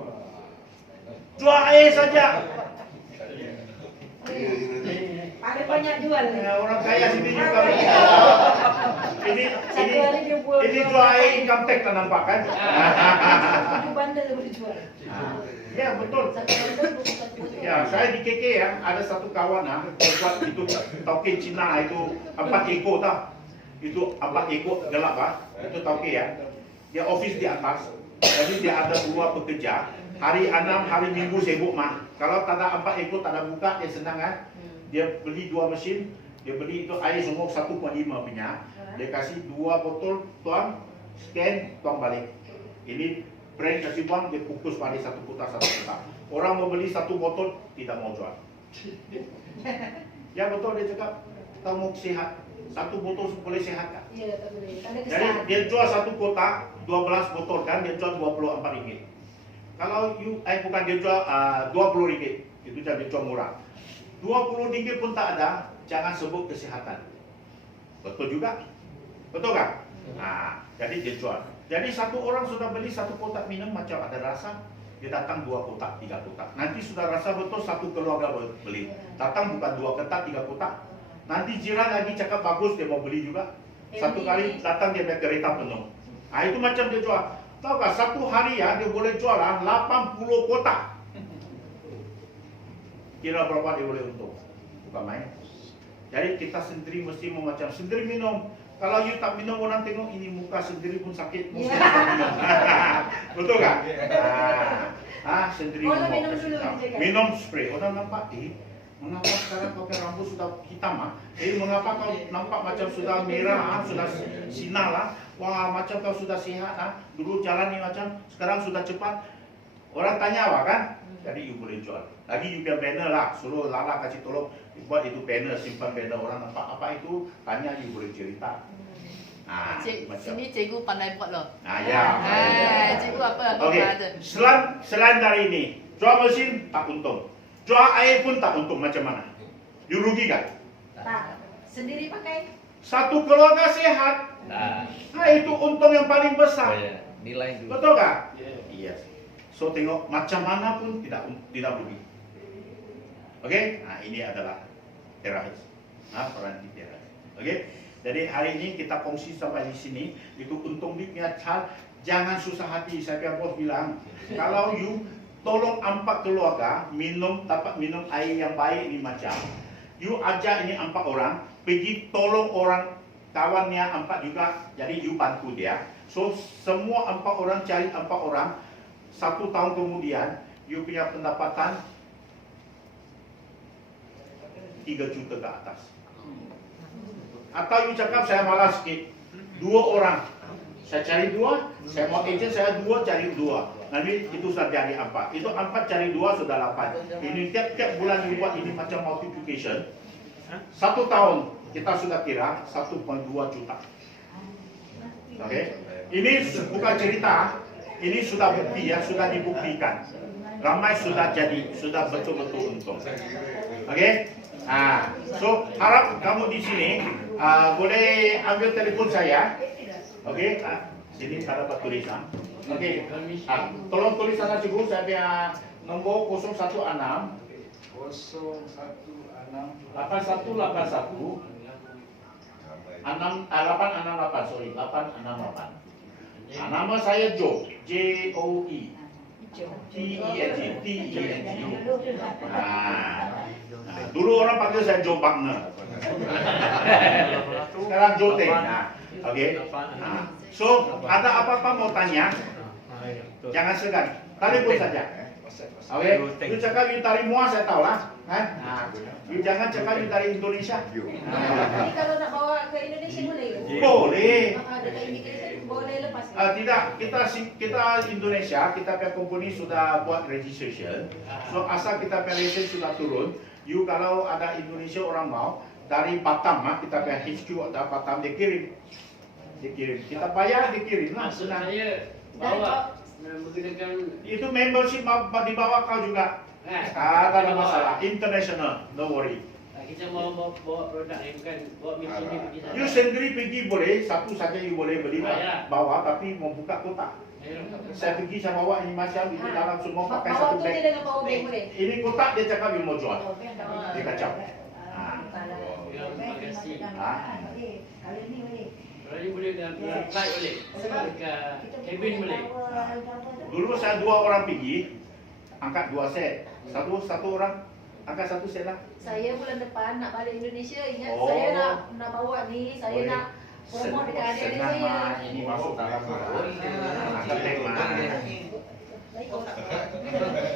Jual air saja. Paling banyak jual. Orang kaya sini juga. Ini jual air income tax tak nampak kan? 7 bandar boleh jual. Ya betul. Ya, saya di KK ya, ada satu kawan buat itu tauke Cina itu 4 ekor tau. Itu 4 ekor gelap itu tauke ya. Dia office di atas. Jadi dia ada 2 pekerja. Hari 6, hari Minggu sibuk mah. Kalau tak ada 4 ekor tak ada buka, dia senang kan. Dia beli 2 mesin, dia beli itu air semua 1,5 punya. Dia kasih 2 botol, tuang, scan, tuang balik. Ini brand kasih uang, dia kukus balik 1 kotak. Orang mau beli 1 botol, tidak mau jual. Ya betul dia cakap, tahu mau sehat. 1 botol boleh sehat kan? Iya, tak boleh. Ada Jadi kesan. dia jual 1 kotak, 12 botol kan, dia jual 24 ringgit. Kalau bukan dia jual 20 ringgit, itu jadi jual murah. 20 ringgit pun tak ada, jangan sebut kesehatan. Betul juga? Betul kan? Nah, jadi dia jual. Jadi satu orang sudah beli 1 kotak minum macam ada rasa, dia datang 2 kotak, 3 kotak. Nanti sudah rasa betul 1 keluarga beli. Datang bukan 2 kotak, 3 kotak. Nanti jiran lagi cakap bagus, dia mau beli juga. 1 kali datang dia naik kereta penuh. Nah itu macam dia jual. Tahu tak, 1 hari ya dia boleh jual 80 kotak. Kira berapa dia boleh untung? Bukan main. Jadi kita sendiri mesti memacam sendiri minum. Kalau you tak minum, orang tengok ini muka sendiri pun sakit. Betul kan? Sendiri Minum dulu. minum spray. Orang nampak, mengapa sekarang kau ke rambut sudah hitam mengapa kau nampak macam sudah merah, sudah sinar lah. Wah, macam kau sudah sehat Dulu jalan ni macam, sekarang sudah cepat. Orang tanya kan? Jadi you boleh jual. Lagi you punya banner lah, suruh Lala kasih tolong buat itu banner, simpan banner. Orang nampak apa itu, tanya you boleh cerita. Sini cikgu pandai buat loh. Cikgu apa? Okey. Selain dari ini, jual mesin tak untung. Jual air pun tak untung, macam mana? You rugi kan? Tak. Sendiri pakai. 1 keluarga sehat. Itu untung yang paling besar. Nilai dulu. Betul kan? Iya. So tengok macam mana pun tidak rugi. Okey? Ini adalah terakhir. Peran di terakhir. Okey? Jadi hari ini kita kongsi sampai di sini. Itu untung punya hal. Jangan susah hati. Saya punya bos bilang, kalau you tolong 4 keluarga dapat minum air yang baik ni macam. You ajak ini 4 orang pergi tolong orang kawannya 4 juga. Jadi you bantu dia. So semua 4 orang cari 4 orang. 1 tahun kemudian you punya pendapatan 3 juta ke atas. Atau you cakap saya malas sikit, 2 orang. Saya cari 2, saya mau agent saya 2 cari 2. Nanti itu sudah jadi 4. Itu 4 cari 2 sudah 8. Ini tiap bulan you buat ini macam multiplication. 1 tahun kita sudah kira 1,2 juta. Okey. Ini bukan cerita. Ini sudah bukti ya, sudah dibuktikan. Ramai sudah jadi, sudah betul-betul untung. Okey. So harap kamu di sini boleh ambil telefon saya. Okey. Sini ada Pak tulisan. Okey. Tolong tulis sana cikgu, saya punya nombor 016 8181 868 sorry 868. Nama saya Joe, Joe, T-E-N-G. Dulu orang panggil saya Joe Partner. Sekarang Joe Teng. Okey. So, ada apa-apa mau tanya? Jangan segan. Telepon saja. Okey. You cakap you dari Muar saya tahu lah. You jangan cakap you dari Indonesia. Jadi kalau nak bawa ke Indonesia boleh ke? Boleh. Dekat immigration boleh lepas. Tidak, kita Indonesia, kita punya company sudah buat registration. So asal kita punya license sudah turun, you kalau ada Indonesia orang mau dari Batam, kita punya HQ ada Batam, dikirim. Kita bayar dikirim lah. Maksud saya bawa menggunakan Itu membership dibawa kau juga. Tak ada masalah. International, no worry. kita mau bawa produk yang bukan bawa mesin ni pergi sana. You sendiri pergi boleh, satu saja you boleh beli Ya. bawa, tapi mau buka kotak. Saya pergi saya bawa ini macam itu dalam semua pakai Bawa satu tu bag. je dengan bawa beg boleh. Ini kotak dia cakap you mau jual. Dia kacau. Terima kasih. Kali ni boleh. Kalau ni boleh dalam flight boleh. Dekat cabin boleh. Dulu saya 2 orang pergi, angkat 2 set. Satu orang angkat 1 set lah. Saya bulan depan nak balik Indonesia. Ingat Oh. saya nak bawa ni, saya Boleh. nak promote dekat adik-adik Senang saya. mah, ini masuk dalam angkat tema.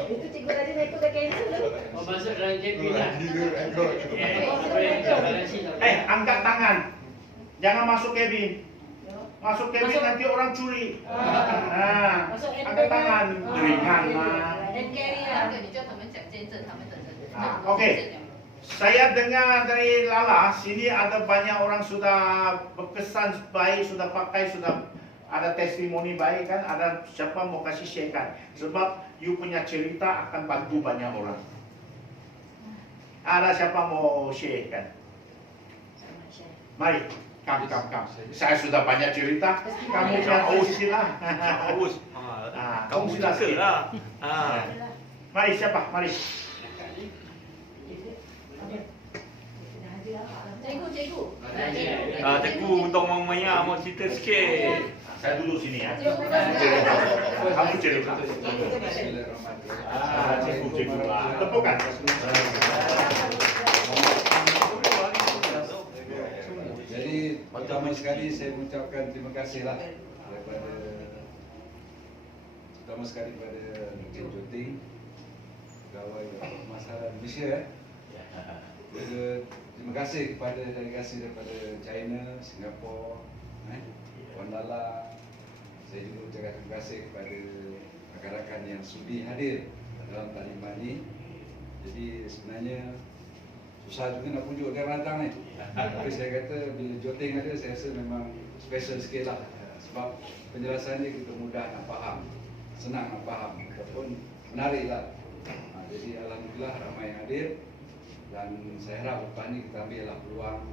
Itu cikgu tadi saya ikut dah cancel tu. Oh, masuk dalam cabin lah. Angkat tangan. Jangan masuk cabin. Masuk cabin Masuk. nanti orang curi. Masuk Angkat tangan, ringan lah. hand carry 那 lah. 个你叫他们讲见证他们的人。 Okey. Saya dengar dari Lala, sini ada banyak orang sudah berkesan baik, sudah pakai, sudah ada testimoni baik kan, ada siapa mau kasih sharekan. Sebab you punya cerita akan bantu banyak orang. Ada siapa mau sharekan? Mari, come. Saya sudah banyak cerita, kamu yang usil lah. Bagus. Kamu sudah cerita sikit. lah. Mari, siapa? Mari. Cikgu. Cikgu untuk Maya mau cerita sikit. Saya duduk sini ya. Cikgu. Kamu cerita. Cikgu. Tepukan. Jadi pertama sekali saya mengucapkan terima kasih lah daripada pertama sekali kepada Encik Joting, pegawai pemasaran Malaysia. Juga terima kasih kepada delegasi daripada China, Singapura, Kuala. Saya juga ucapkan terima kasih kepada rakan-rakan yang sudi hadir dalam taklimat ini. Jadi sebenarnya susah juga nak pujuk dia rantang ni. Tapi saya kata bila Joting ada, saya rasa memang special sikit lah. Sebab penjelasan dia kita mudah nak faham, senang nak faham ataupun menarik lah. Jadi alhamdulillah ramai yang hadir. Dan saya harap lepas ni kita ambil lah peluang,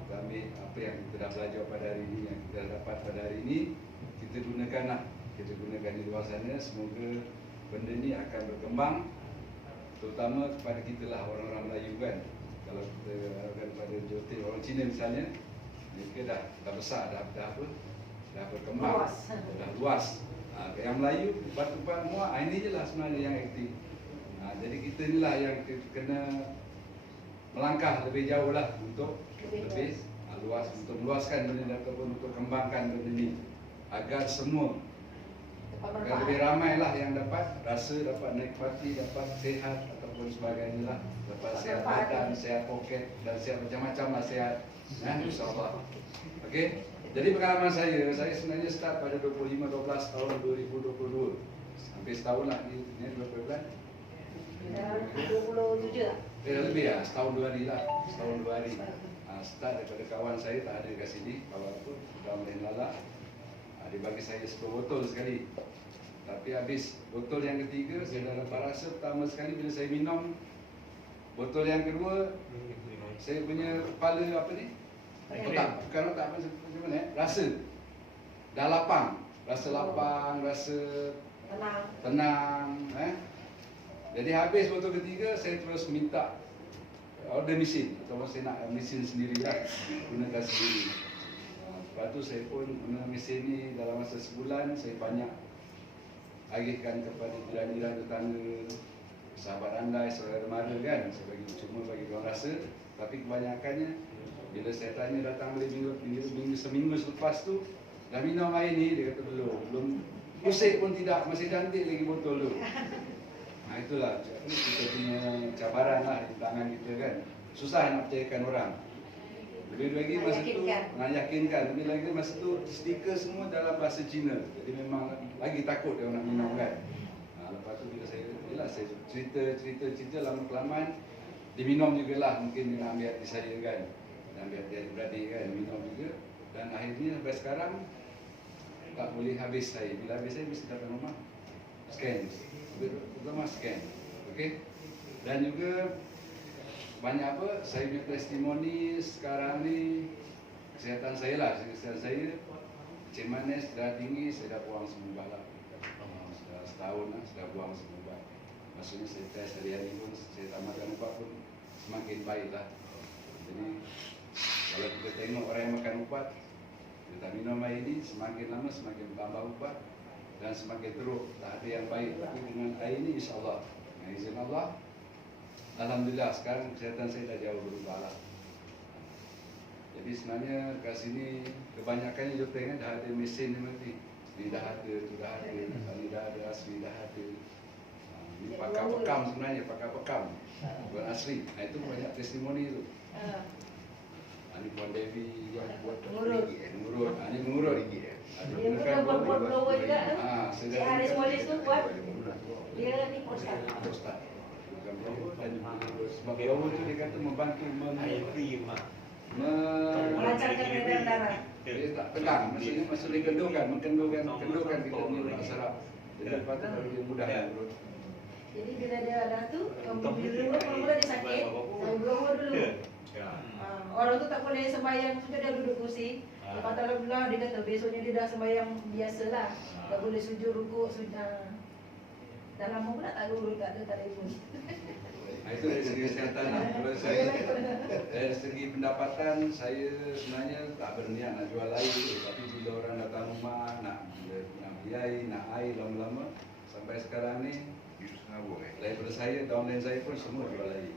kita ambil apa yang kita dah belajar pada hari ini, yang kita dapat pada hari ini, kita gunakan lah, kita gunakan di luar sana. Semoga benda ni akan berkembang, terutama kepada kita lah orang-orang Melayu kan. Kalau kita harapkan pada Joting orang Cina misalnya, mereka dah besar, dah berkembang, dah luas. Yang Melayu tempat-tempat muat, ini je lah sebenarnya yang aktif. Jadi kita inilah yang kena melangkah lebih jauh lah untuk lebih luas, untuk meluaskan benda ni ataupun untuk kembangkan benda ni agar semua, agar lebih ramai lah yang dapat rasa, dapat nikmati, dapat sehat ataupun sebagainya lah, dapat sehat badan, sehat poket dan sehat macam-macam lah sehat, insyaAllah. Okey, jadi pengalaman saya sebenarnya start pada 25/12 tahun 2022, hampir setahun lah ni berapa bulan? 27 lah. Lebih lah, setahun 2 hari lah, setahun 2 hari. Start daripada kawan saya tak ada kat sini, kawan tu, kawan lain Lala. Dia bagi saya 10 botol sekali. Tapi habis botol yang ketiga, saya dah dapat rasa pertama sekali bila saya minum. Botol yang kedua, saya punya kepala apa ni? Bukan otak, macam mana rasa dah lapang, rasa tenang. Jadi habis botol ketiga, saya terus minta order mesin, atau saya nak mesin sendirilah, gunakan sendiri. Lepas tu saya pun guna mesin ni dalam masa sebulan, saya banyak agihkan kepada jiran-jiran tetangga, sahabat andai, saudara mara kan. Saya cuma bagi orang rasa, tapi kebanyakannya bila saya tanya datang balik seminggu selepas tu, dah minum air ni, dia kata belum usik pun tidak, masih cantik lagi botol tu. Itulah kita punya cabaran lah di tangan kita kan. Susah nak percayakan orang. Lebih lagi masa tu nak yakinkan. Lebih lagi masa tu stiker semua dalam bahasa Cina. Jadi memang lagi takut dia nak minum kan. Lepas tu bila saya cerita lama kelamaan, diminum jugalah. Mungkin dia nak ambil hati saya kan, dan ambil hati adik-beradik kan, minum juga. Dan akhirnya sampai sekarang tak boleh habis saya. Bila habis saya mesti datang rumah scan, terutama scan. Okey. Dan juga banyak apa, saya punya testimoni sekarang ni kesihatan saya lah, kesihatan saya kecil manis, darah tinggi, saya dah buang semua lah. Sudah setahun lah, sudah buang semua ubat. Maksudnya saya test hari-hari pun, saya tamatkan ubat pun semakin baik lah. Jadi kalau kita tengok orang yang makan ubat, Kita minum air ini semakin lama semakin bertambah ubat dan semakin teruk. Tak ada yang baik. Tapi dengan air ini insyaAllah, dengan izin Allah, alhamdulillah sekarang kesihatan saya dah jauh berubah lah. Jadi sebenarnya kat sini kebanyakannya doktor kan dah ada mesin ni mati. Ni dah ada, tu dah ada, ni dah ada, asli dah ada. Ini pakai pekam sebenarnya, pakai pekam. Bukan asli. Itu banyak testimoni tu. Ini Puan Devi yang buat Mengurut. mengurut. Ini mengurut. Dia pernah buat blower juga tu. Saya Cik Haris Polis tu buat. Dia ni postal. Ustaz. Bukan blower. Sebab blower tu dia kata membantu Air free mak. Melancarkan peredaran darah. Dia tak tegang, maksudnya dia kendurkan kita punya saraf. Jadi patut dia mudah urut. Jadi bila dia dah tu, dulu mula dia sakit, saya blower dulu. Orang tu tak boleh sembahyang, sudah dia duduk kursi. Lepas tu alhamdulillah dia kata besoknya dia dah sembahyang biasalah. Tak boleh sujud rukuk sudah. Dah lama pula tak urut, tak ada telefon. Itu dari segi kesihatan lah. Kalau saya dari segi pendapatan saya sebenarnya tak berniat nak jual air, tapi bila orang datang rumah nak beli nak air lama-lama sampai sekarang ni daripada saya, downline saya pun semua jual air.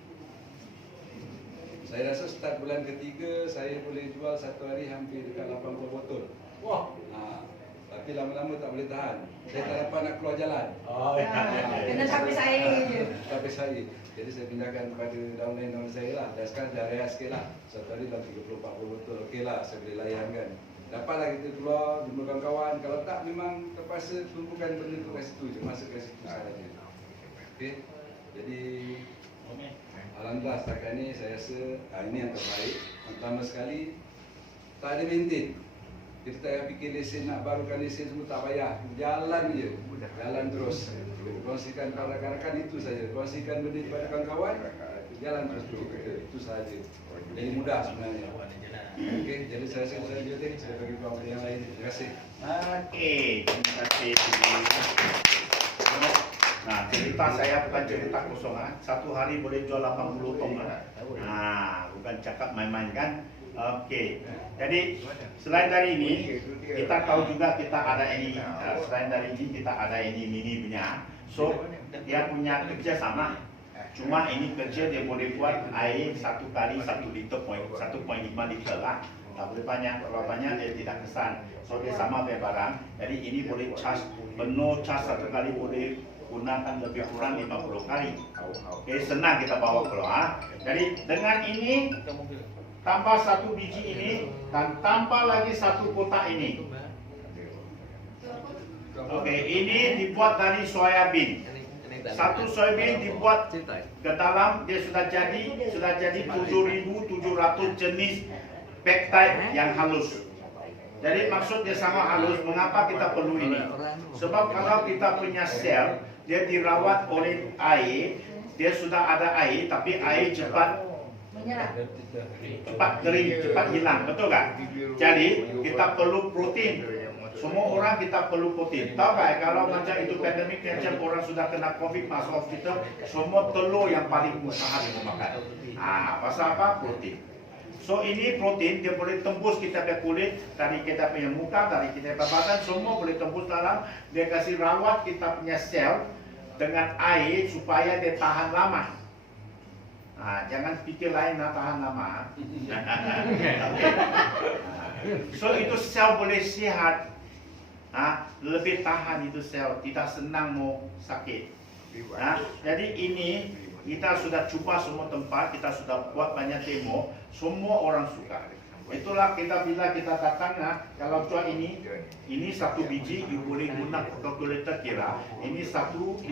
Saya rasa start bulan ketiga saya boleh jual satu hari hampir dekat 80 botol. Wah. Tapi lama-lama tak boleh tahan. Saya tak dapat nak keluar jalan. Kena tapis air je. Tapis air. Jadi saya pindahkan kepada downline saya lah. Dan sekarang dah rehat sikit lah. Satu hari dalam 30-40 botol. Okey lah, saya boleh layankan. Dapatlah kita keluar, jumpa kawan-kawan. Kalau tak memang terpaksa tumpukan benda tu kat situ je. Masuk kat situ sahaja. Okey. Jadi alhamdulillah setakat ni saya rasa ini yang terbaik. Pertama sekali tak ada maintain. Kita tak payah fikir lesen, nak barukan lesen semua tak payah. Jalan je. Jalan terus. Kongsikan kepada rakan-rakan itu saja. Kongsikan benda kepada kawan-kawan. Jalan terus dulu. Itu sahaja. Jadi mudah sebenarnya. Okey, jadi saya rasa saya jadi saya bagi kawan yang lain. Terima kasih. Okey, terima kasih. Nah, cerita saya bukan cerita kosong. Satu hari boleh jual 80 tong. Bukan cakap main-main kan. Okey. Jadi selain dari ini kita tahu juga kita ada ini selain dari ini kita ada ini mini punya. So dia punya kerja sama. Cuma ini kerja dia boleh buat air satu kali 1 liter 1.5 liter lah. Tak boleh banyak, kalau banyak dia tidak kesan. So dia sama dengan barang. Jadi ini boleh charge penuh charge satu kali boleh gunakan lebih kurang 50 kali. Okey, senang kita bawa keluar. Jadi dengan ini tambah satu biji ini dan tambah lagi satu kotak ini. Okey, ini dibuat dari soybean. Satu soybean dibuat ke dalam dia sudah jadi 7,700 jenis peptide yang halus. Jadi maksud dia sangat halus. Mengapa kita perlu ini? Sebab kalau kita punya sel dia dirawat oleh air, dia sudah ada air tapi air cepat kering, cepat hilang, betul tak? Jadi kita perlu protein. Semua orang kita perlu protein. Tahu tak kalau macam itu pandemik macam orang sudah kena COVID masuk hospital, semua telur yang paling usaha dimakan. Pasal apa? Protein. So ini protein dia boleh tembus kita punya kulit, dari kita punya muka, dari kita punya badan, semua boleh tembus dalam. Dia kasih rawat kita punya sel dengan air supaya dia tahan lama. Jangan fikir lain nak tahan lama. So itu sel boleh sihat. Lebih tahan itu sel, tidak senang mau sakit. Jadi ini kita sudah cuba semua tempat, kita sudah buat banyak demo, semua orang suka. Itulah kita bila kita datang, kalau jual ini satu biji, you boleh guna kalkulator kira. Ini 15184,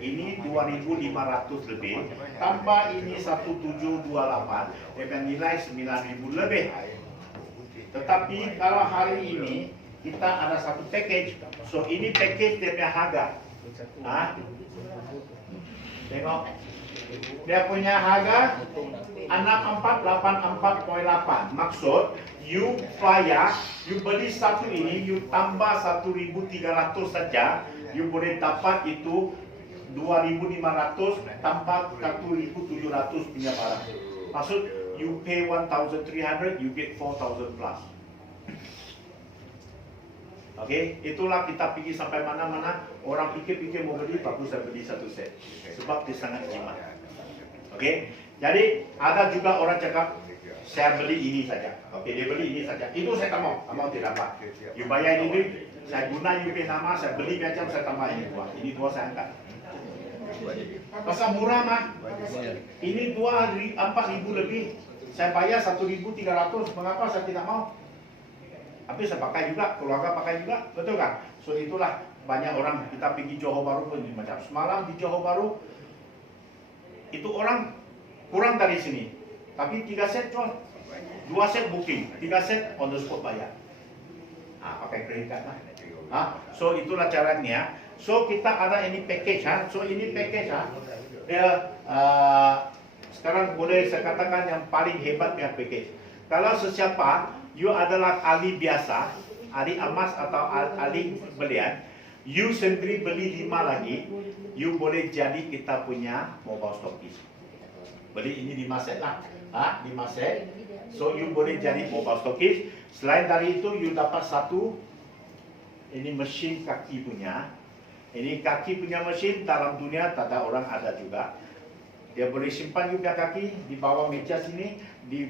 ini 2.500 lebih. Tambah ini 1728, dengan nilai 9.000 lebih. Tetapi kalau hari ini kita ada satu package, so ini package dia punya harga. Tengok, dia punya harga 6484.8. Maksud, you bayar, you beli satu ini, you tambah 1.300 saja, you boleh dapat itu 2.500 tambah 1.700 punya barang. Maksud you pay 1,300, you get 4,000 plus. Oke, itulah kita pergi sampai mana-mana, orang pikir-pikir mau beli, bagus saya beli satu set. Sebab dia sangat jimat. Oke, jadi ada juga orang cakap, saya beli ini saja. Oke, dia beli ini saja. Itu saya tak mau tidak apa. You bayar ini, saya guna you pay nama, saya beli macam saya tambah ini dua. Ini dua saya angkat. Pasal murah mah. Ini 4,000 lebih. Saya bayar 1,300. Mengapa saya tidak mau? Tapi saya pakai juga, keluarga pakai juga, betul kan? So itulah banyak orang kita pergi Johor Bahru pun macam semalam di Johor Bahru itu orang kurang dari sini, tapi 3 set jual, 2 set booking, 3 set on the spot bayar. Pakai kredit card lah. So itulah caranya. So kita ada ini package So ini package sekarang boleh saya katakan yang paling hebat yang package. Kalau sesiapa you adalah ahli biasa, ahli emas atau ahli belian, you sendiri beli 5 lagi, you boleh jadi kita punya mobile stockist. Beli ini 5 set lah, 5 set. So you boleh jadi mobile stockist. Selain dari itu, you dapat satu ini mesin kaki punya. Ini kaki punya mesin dalam dunia tak ada orang ada juga. Dia boleh simpan you punya kaki di bawah meja sini. Di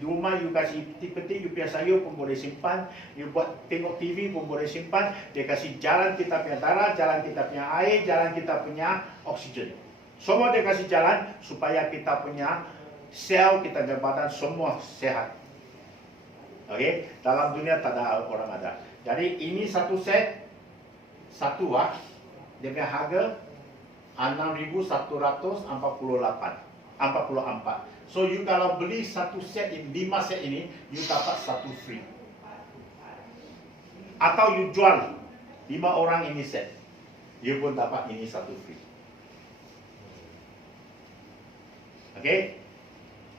rumah you kasih petik-petik, you punya sayur pun boleh simpan. You buat tengok TV pun boleh simpan. Dia kasih jalan kita punya darah, jalan kita punya air, jalan kita punya oksigen. Semua dia kasih jalan supaya kita punya sel kita punya badan semua sehat. Oke, dalam dunia tak ada orang ada. Jadi ini satu set, satu dia punya harga 6,148. So you kalau beli satu set ini, 5 set ini, you dapat satu free. Atau you jual 5 orang ini set, you pun dapat ini satu free.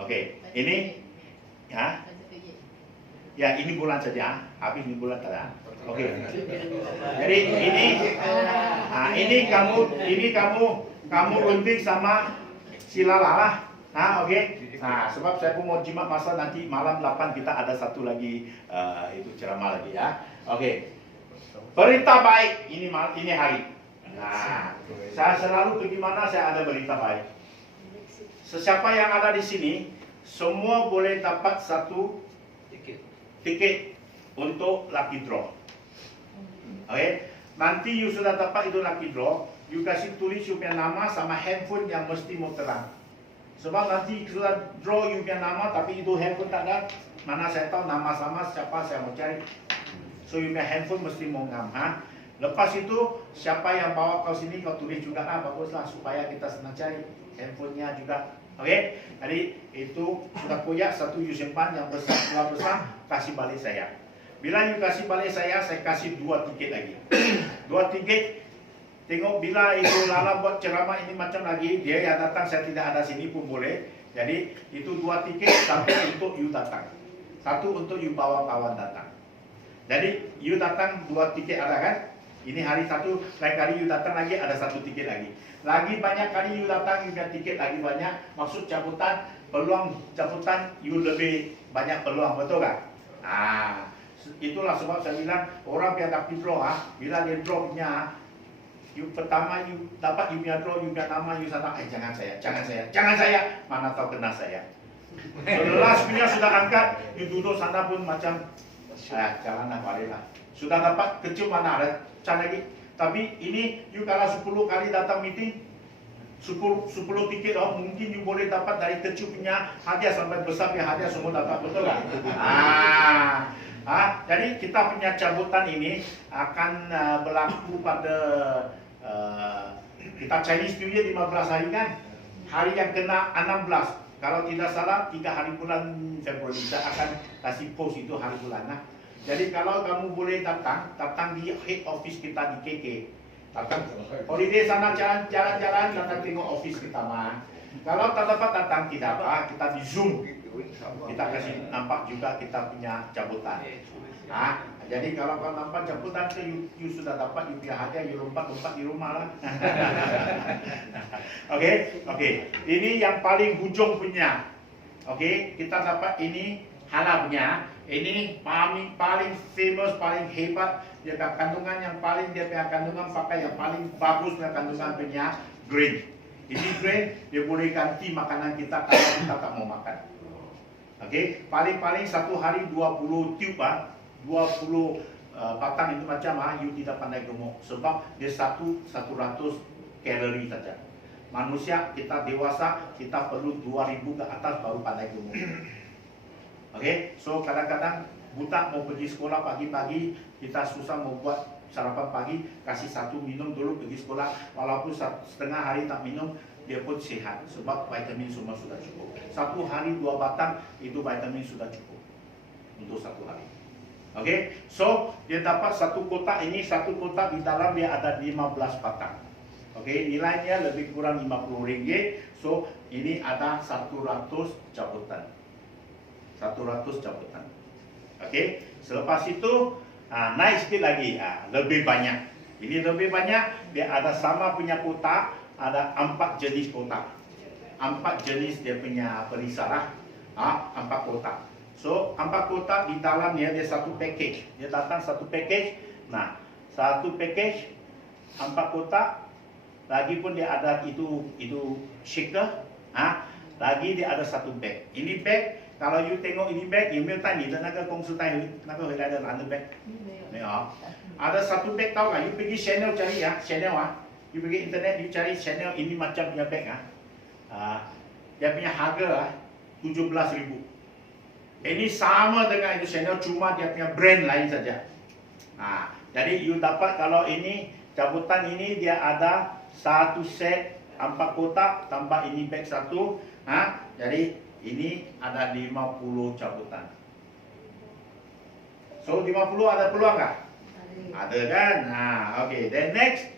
Oke, ini ya ini bulan saja, habis ini bulan tak ada. Oke. Jadi ini kamu runding sama si Lala lah. Oke. Sebab saya pun mau jimat masa nanti malam 8 kita ada satu lagi itu ceramah lagi ya. Oke. Berita baik ini hari. Saya selalu pergi mana saya ada berita baik. Sesiapa yang ada di sini semua boleh dapat satu tiket untuk lucky draw. Oke. Nanti you sudah dapat itu lucky draw, you kasih tulis you punya nama sama handphone yang mesti mau terang. Sebab nanti sudah draw you punya nama tapi itu handphone tak ada, mana saya tahu nama sama siapa saya mau cari. So you punya handphone mesti mau ngam. Lepas itu siapa yang bawa kau sini kau tulis juga baguslah supaya kita senang cari handphonenya juga. Oke, jadi itu sudah koyak satu you simpan yang besar kasih balik saya. Bila you kasih balik saya kasih 2 tiket lagi. 2 tiket. Tengok bila itu Lala buat ceramah ini macam lagi, dia yang datang saya tidak ada sini pun boleh. Jadi itu 2 tiket sampai untuk you datang. Satu untuk you bawa kawan datang. Jadi you datang 2 tiket ada kan? Ini hari satu, lain kali you datang lagi ada 1 tiket lagi. Lagi banyak kali you datang you punya tiket lagi banyak. Maksud cabutan, peluang cabutan you lebih banyak peluang, betul kan? Itulah sebab saya bilang orang yang dapat draw bila dia draw punya you pertama you dapat you punya draw, you punya nama you sana, jangan saya, mana tahu kena saya. Setelah punya sudah angkat, you duduk sana pun macam janganlah baliklah. Sudah dapat kecil mana ada can lagi. Tapi ini you kalau 10 kali datang meeting 10 tiket mungkin you boleh dapat dari kecil punya hadiah sampai besar punya hadiah semua dapat, betul kan? Jadi kita punya cabutan ini akan berlaku pada kita Chinese New Year 15 hari kan? Hari yang kena 16. Kalau tidak salah 3 hari bulan Februari kita akan kasih post itu hari bulan. Jadi kalau kamu boleh datang di head office kita di KK. Datang holiday sana jalan-jalan datang tengok office kita mah. Kalau tak dapat datang tidak apa, kita di Zoom. Kita kasih nampak juga kita punya cabutan. Jadi kalau kau nampak cabutan you sudah dapat you punya hadiah, you lompat-lompat di rumah lah. Oke. Ini yang paling hujung punya. Okey, kita dapat ini halabnya. Ini paling famous, paling hebat. Dia punya kandungan yang paling, dia punya kandungan pakai yang paling bagus punya kandungan punya grain. Ini grain dia boleh ganti makanan kita kalau kita tak mau makan. Okey, paling satu hari 20 tube 20 batang itu macam you tidak pandai gemuk sebab dia 100 kalori saja. Manusia kita dewasa kita perlu 2000 ke atas baru pandai gemuk. Okey, so kadang-kadang budak mau pergi sekolah pagi-pagi kita susah mau buat sarapan pagi, kasih satu minum dulu pergi sekolah, walaupun setengah hari tak minum dia pun sihat sebab vitamin semua sudah cukup. Satu hari 2 batang itu vitamin sudah cukup untuk satu hari. Okey, so dia dapat satu kotak ini, satu kotak di dalam dia ada 15 batang. Okey, nilainya lebih kurang RM50. So ini ada 100 cabutan. 100 cabutan. Okey, selepas itu naik sikit lagi, lebih banyak. Ini lebih banyak, dia ada sama punya kotak, ada 4 jenis kotak. 4 jenis dia punya perisar 4 kotak. So 4 kotak di dalamnya dia satu package. Dia datang satu package. Nah, satu package 4 kotak. Lagi pun dia ada itu shaker. Lagi dia ada satu bag. Ini bag. Kalau you tengok ini bag, you minta ni dan naga kongsi tayo, naga hoi ada under bag. Ada satu bag tahu kan? You pergi Chanel cari Chanel You pergi internet you cari Chanel ini macam punya bag dia punya harga 17,000. Ini sama dengan itu Chanel cuma dia punya brand lain saja. Jadi you dapat kalau ini cabutan ini dia ada satu set 4 kotak tambah ini bag satu. Jadi ini ada 50 cabutan. So 50 ada peluang nggak? Ada kan? Okey. Then next,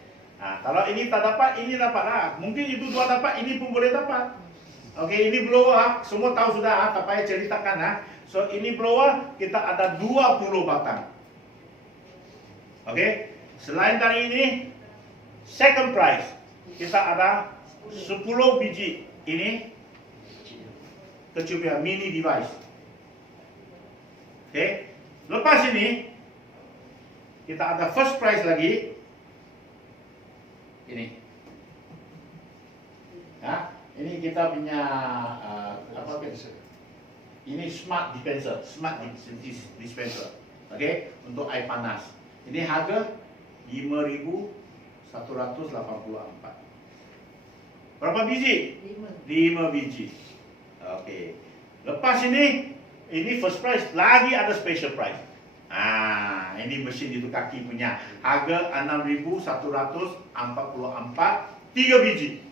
kalau ini tak dapat, ini dapat Mungkin itu 2 dapat, ini pun boleh dapat. Okey, ini blower, semua tahu sudah, tak payah ceritakan So ini blower kita ada 20 batang. Okey. Selain dari ini, second prize kita ada 10 biji ini. Kecil punya mini device. Okey. Lepas ini kita ada first prize lagi. Ini. Ini kita punya apa ini smart dispenser, dispenser. Okey, untuk air panas. Ini harga 5,184. Berapa biji? 5 biji. Okey. Lepas ini first prize, lagi ada special prize. Ini mesin itu kaki punya. Harga 6,144, 3 biji.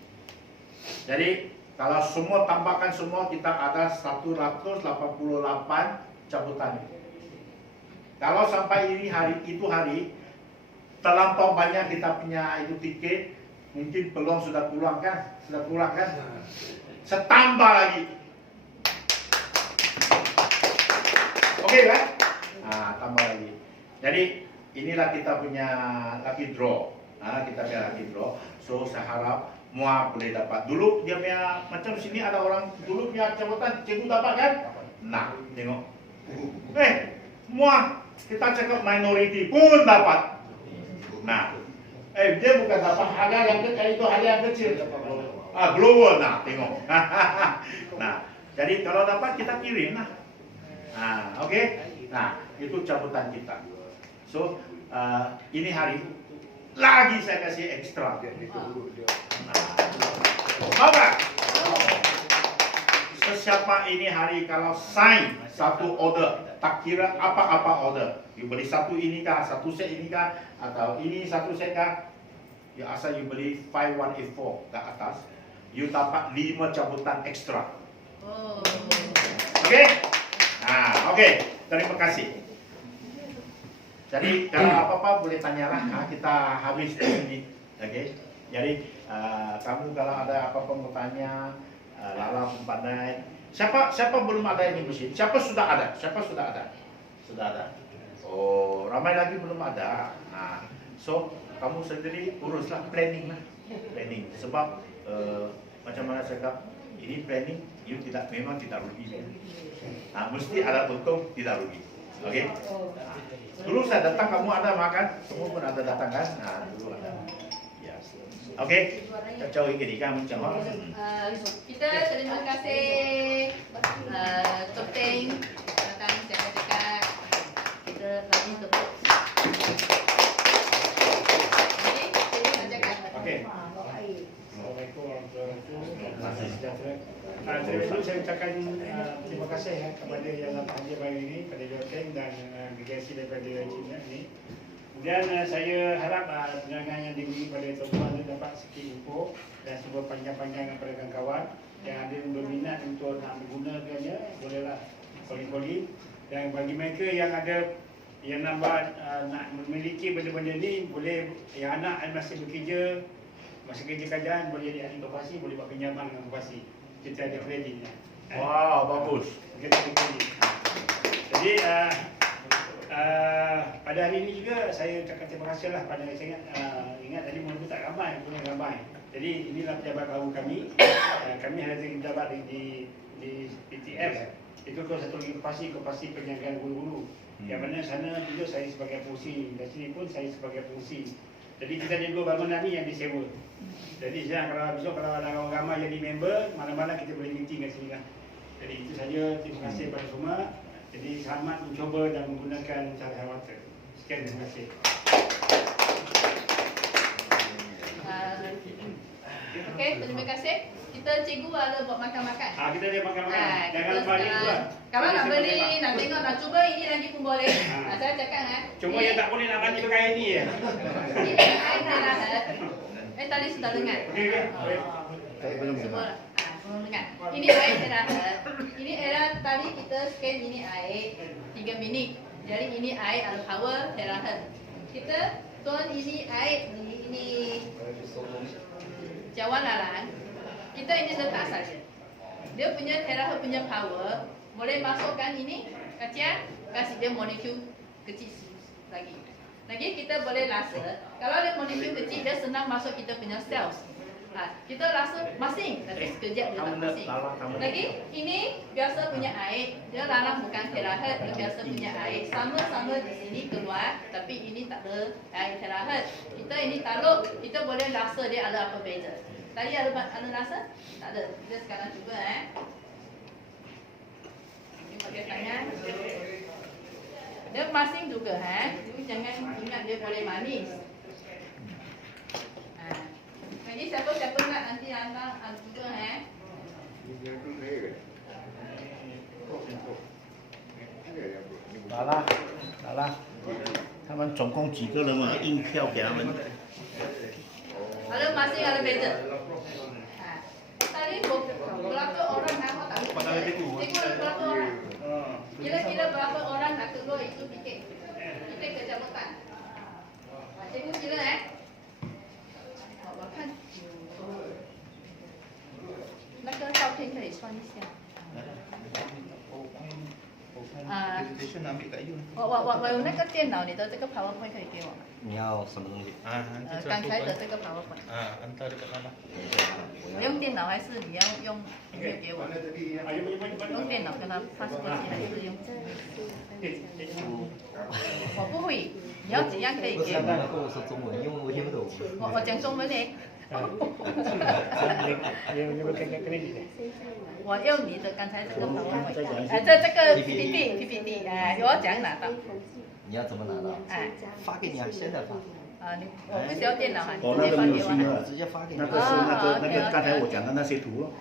Jadi kalau semua tambahkan semua kita ada 188 cabutan. Kalau sampai ini hari terlampau banyak kita punya itu tiket, mungkin peluang sudah kurang kan? Setambah lagi. Okey kan? Tambah lagi. Jadi inilah kita punya lucky draw. Kita punya lucky draw. So saya harap semua boleh dapat. Dulu dia punya macam sini ada orang dulu punya cabutan cikgu dapat kan? Nah, tengok. Semua kita cakap minority pun dapat. Nah, dia bukan dapat harga yang kecil, itu harga yang kecil. Blower tengok. Nah, jadi kalau dapat kita kirim okey. Itu cabutan kita. So, ini hari lagi saya kasih ekstra. Apa? Sesiapa ini hari kalau sign satu order, tak kira apa-apa order. You beli satu ini kah, satu set ini kah, atau ini satu set kah? Ya asal you beli 5184 ke atas, you dapat 5 cabutan ekstra. Okey? Okey. Terima kasih. Jadi kalau apa-apa boleh tanyalah. Kita habis di sini. Okey. Jadi kamu kalau ada apa-apa mau tanya, Lala pun pandai. Siapa belum ada ini mesin? Siapa sudah ada? Sudah ada. Oh, ramai lagi belum ada. So kamu sendiri uruslah planning. Sebab macam mana saya kata, ini planning you memang tidak rugi. Mesti ada untung, tidak rugi. Oke? Dulu saya datang, kamu ada makan, semua pun ada datang kan? Dulu ada. Ya. Oke, cho ý cái kamu jawab. Kita terima kasih Topeng datang dekat-dekat. Kita lagi tepuk. Jadi, kita cakap. Oke. Assalamualaikum warahmatullahi wabarakatuh. Terlebih dahulu saya ucapkan terima kasih kepada yang datang hadir hari ini, pada Joteng dan delegasi daripada China ini. Kemudian saya harap penerangan yang diberi pada tuan-tuan dapat sikit info dan sebuah panjang-panjang kepada kawan-kawan yang ada berminat untuk nak menggunakannya, bolehlah boleh. Dan bagi mereka yang ada yang nak memiliki benda-benda ni, boleh yang anak masih bekerja, masa kerja kerajaan boleh dia inovasi, boleh buat pinjaman dengan inovasi. Kita ada kredit. Wow, bagus. Kita ada kredit. Jadi pada hari ini juga saya ucapkan terima kasih lah pada saya ingat tadi mula tak ramai, boleh ramai. Jadi inilah pejabat baru kami. Kami ada pejabat di PTF. Itu kalau satu lagi kopasi penjagaan guru-guru. Yang mana sana juga saya sebagai fungsi, dan sini pun saya sebagai fungsi. Jadi kita ada dua bangunan ni yang disewa. Jadi kalau besok kalau ada orang ramai jadi member, mana-mana kita boleh meeting kat sini lah. Jadi itu saja, terima kasih kepada semua. Jadi selamat mencoba dan menggunakan cara Water. Sekian, terima kasih. Okey, terima kasih. Kita cikgu ada buat makan-makan. Kita ada makan-makan. Jangan lupa ni pula. Kalau nak beli, nak tengok, nak cuba ini lagi pun boleh. Saya cakap Cuma yang tak boleh nak mandi pakai ini ya. Ini air darah. Tadi sudah dengar. Semua belum dengar. Ini air darah. Ini air tadi kita scan ini air 3 minit. Jadi ini air ada power darah. Kita tuan ini air ini Jawan lalang. Kita ini letak saja. Dia punya terapi punya power boleh masukkan ini kacang, kasih dia molekul kecil lagi. Lagi kita boleh rasa kalau dia molekul kecil dia senang masuk kita punya cells. Kita rasa masing, tapi sekejap dia tak masing. Lagi ini biasa punya air, dia lalang bukan terahat, dia biasa punya air. Sama-sama di sini keluar, tapi ini tak ada air terahat. Kita ini taruh, kita boleh rasa dia ada apa beza. Tadi ada rasa? Tak ada. Kita sekarang cuba Ini pakai tangan. Dia masing juga Jadi jangan ingat dia boleh manis. Jadi siapa-siapa nak nanti hantar juga好了，他们总共几个人嘛？印票给他们。 Ada masing ada beza. Tadi berapa orang nak tak tahu. Cikgu berapa orang? Kira-kira berapa orang nak keluar itu tiket? Kita ke jabatan. Cikgu kira我看那个照片可以算一下。我有那个电脑，你的这个 PowerPoint 可以给我吗？你要什么东西？刚才的这个 PowerPoint。我用电脑还是你要用没有给我？用电脑跟他发过去还是用？我不会，你要怎样可以给我？跟我说中文，因为我听不懂。我讲中文呢。我用你的刚才这个 PowerPoint， 这个 PPT， 我讲拿到。你要怎么拿到？发给你啊，现在发。我不需要电脑哦，那个没有信号，直接发给你。那个是那个刚才我讲的那些图咯。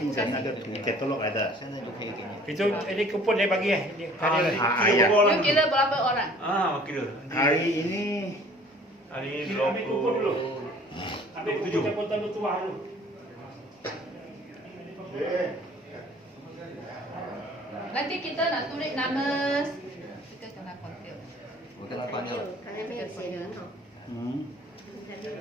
印成那个图 catalog 来的。现在就可以给你。 Itu ini kupon dia bagi Yang kira berapa orang? Kira. Hari ini. Hari ini ambil kupon dulu. Ambil kupon tu tua dulu. Nanti kita nak tulis nama. Kita kena kontak. 我跟他关掉了。这个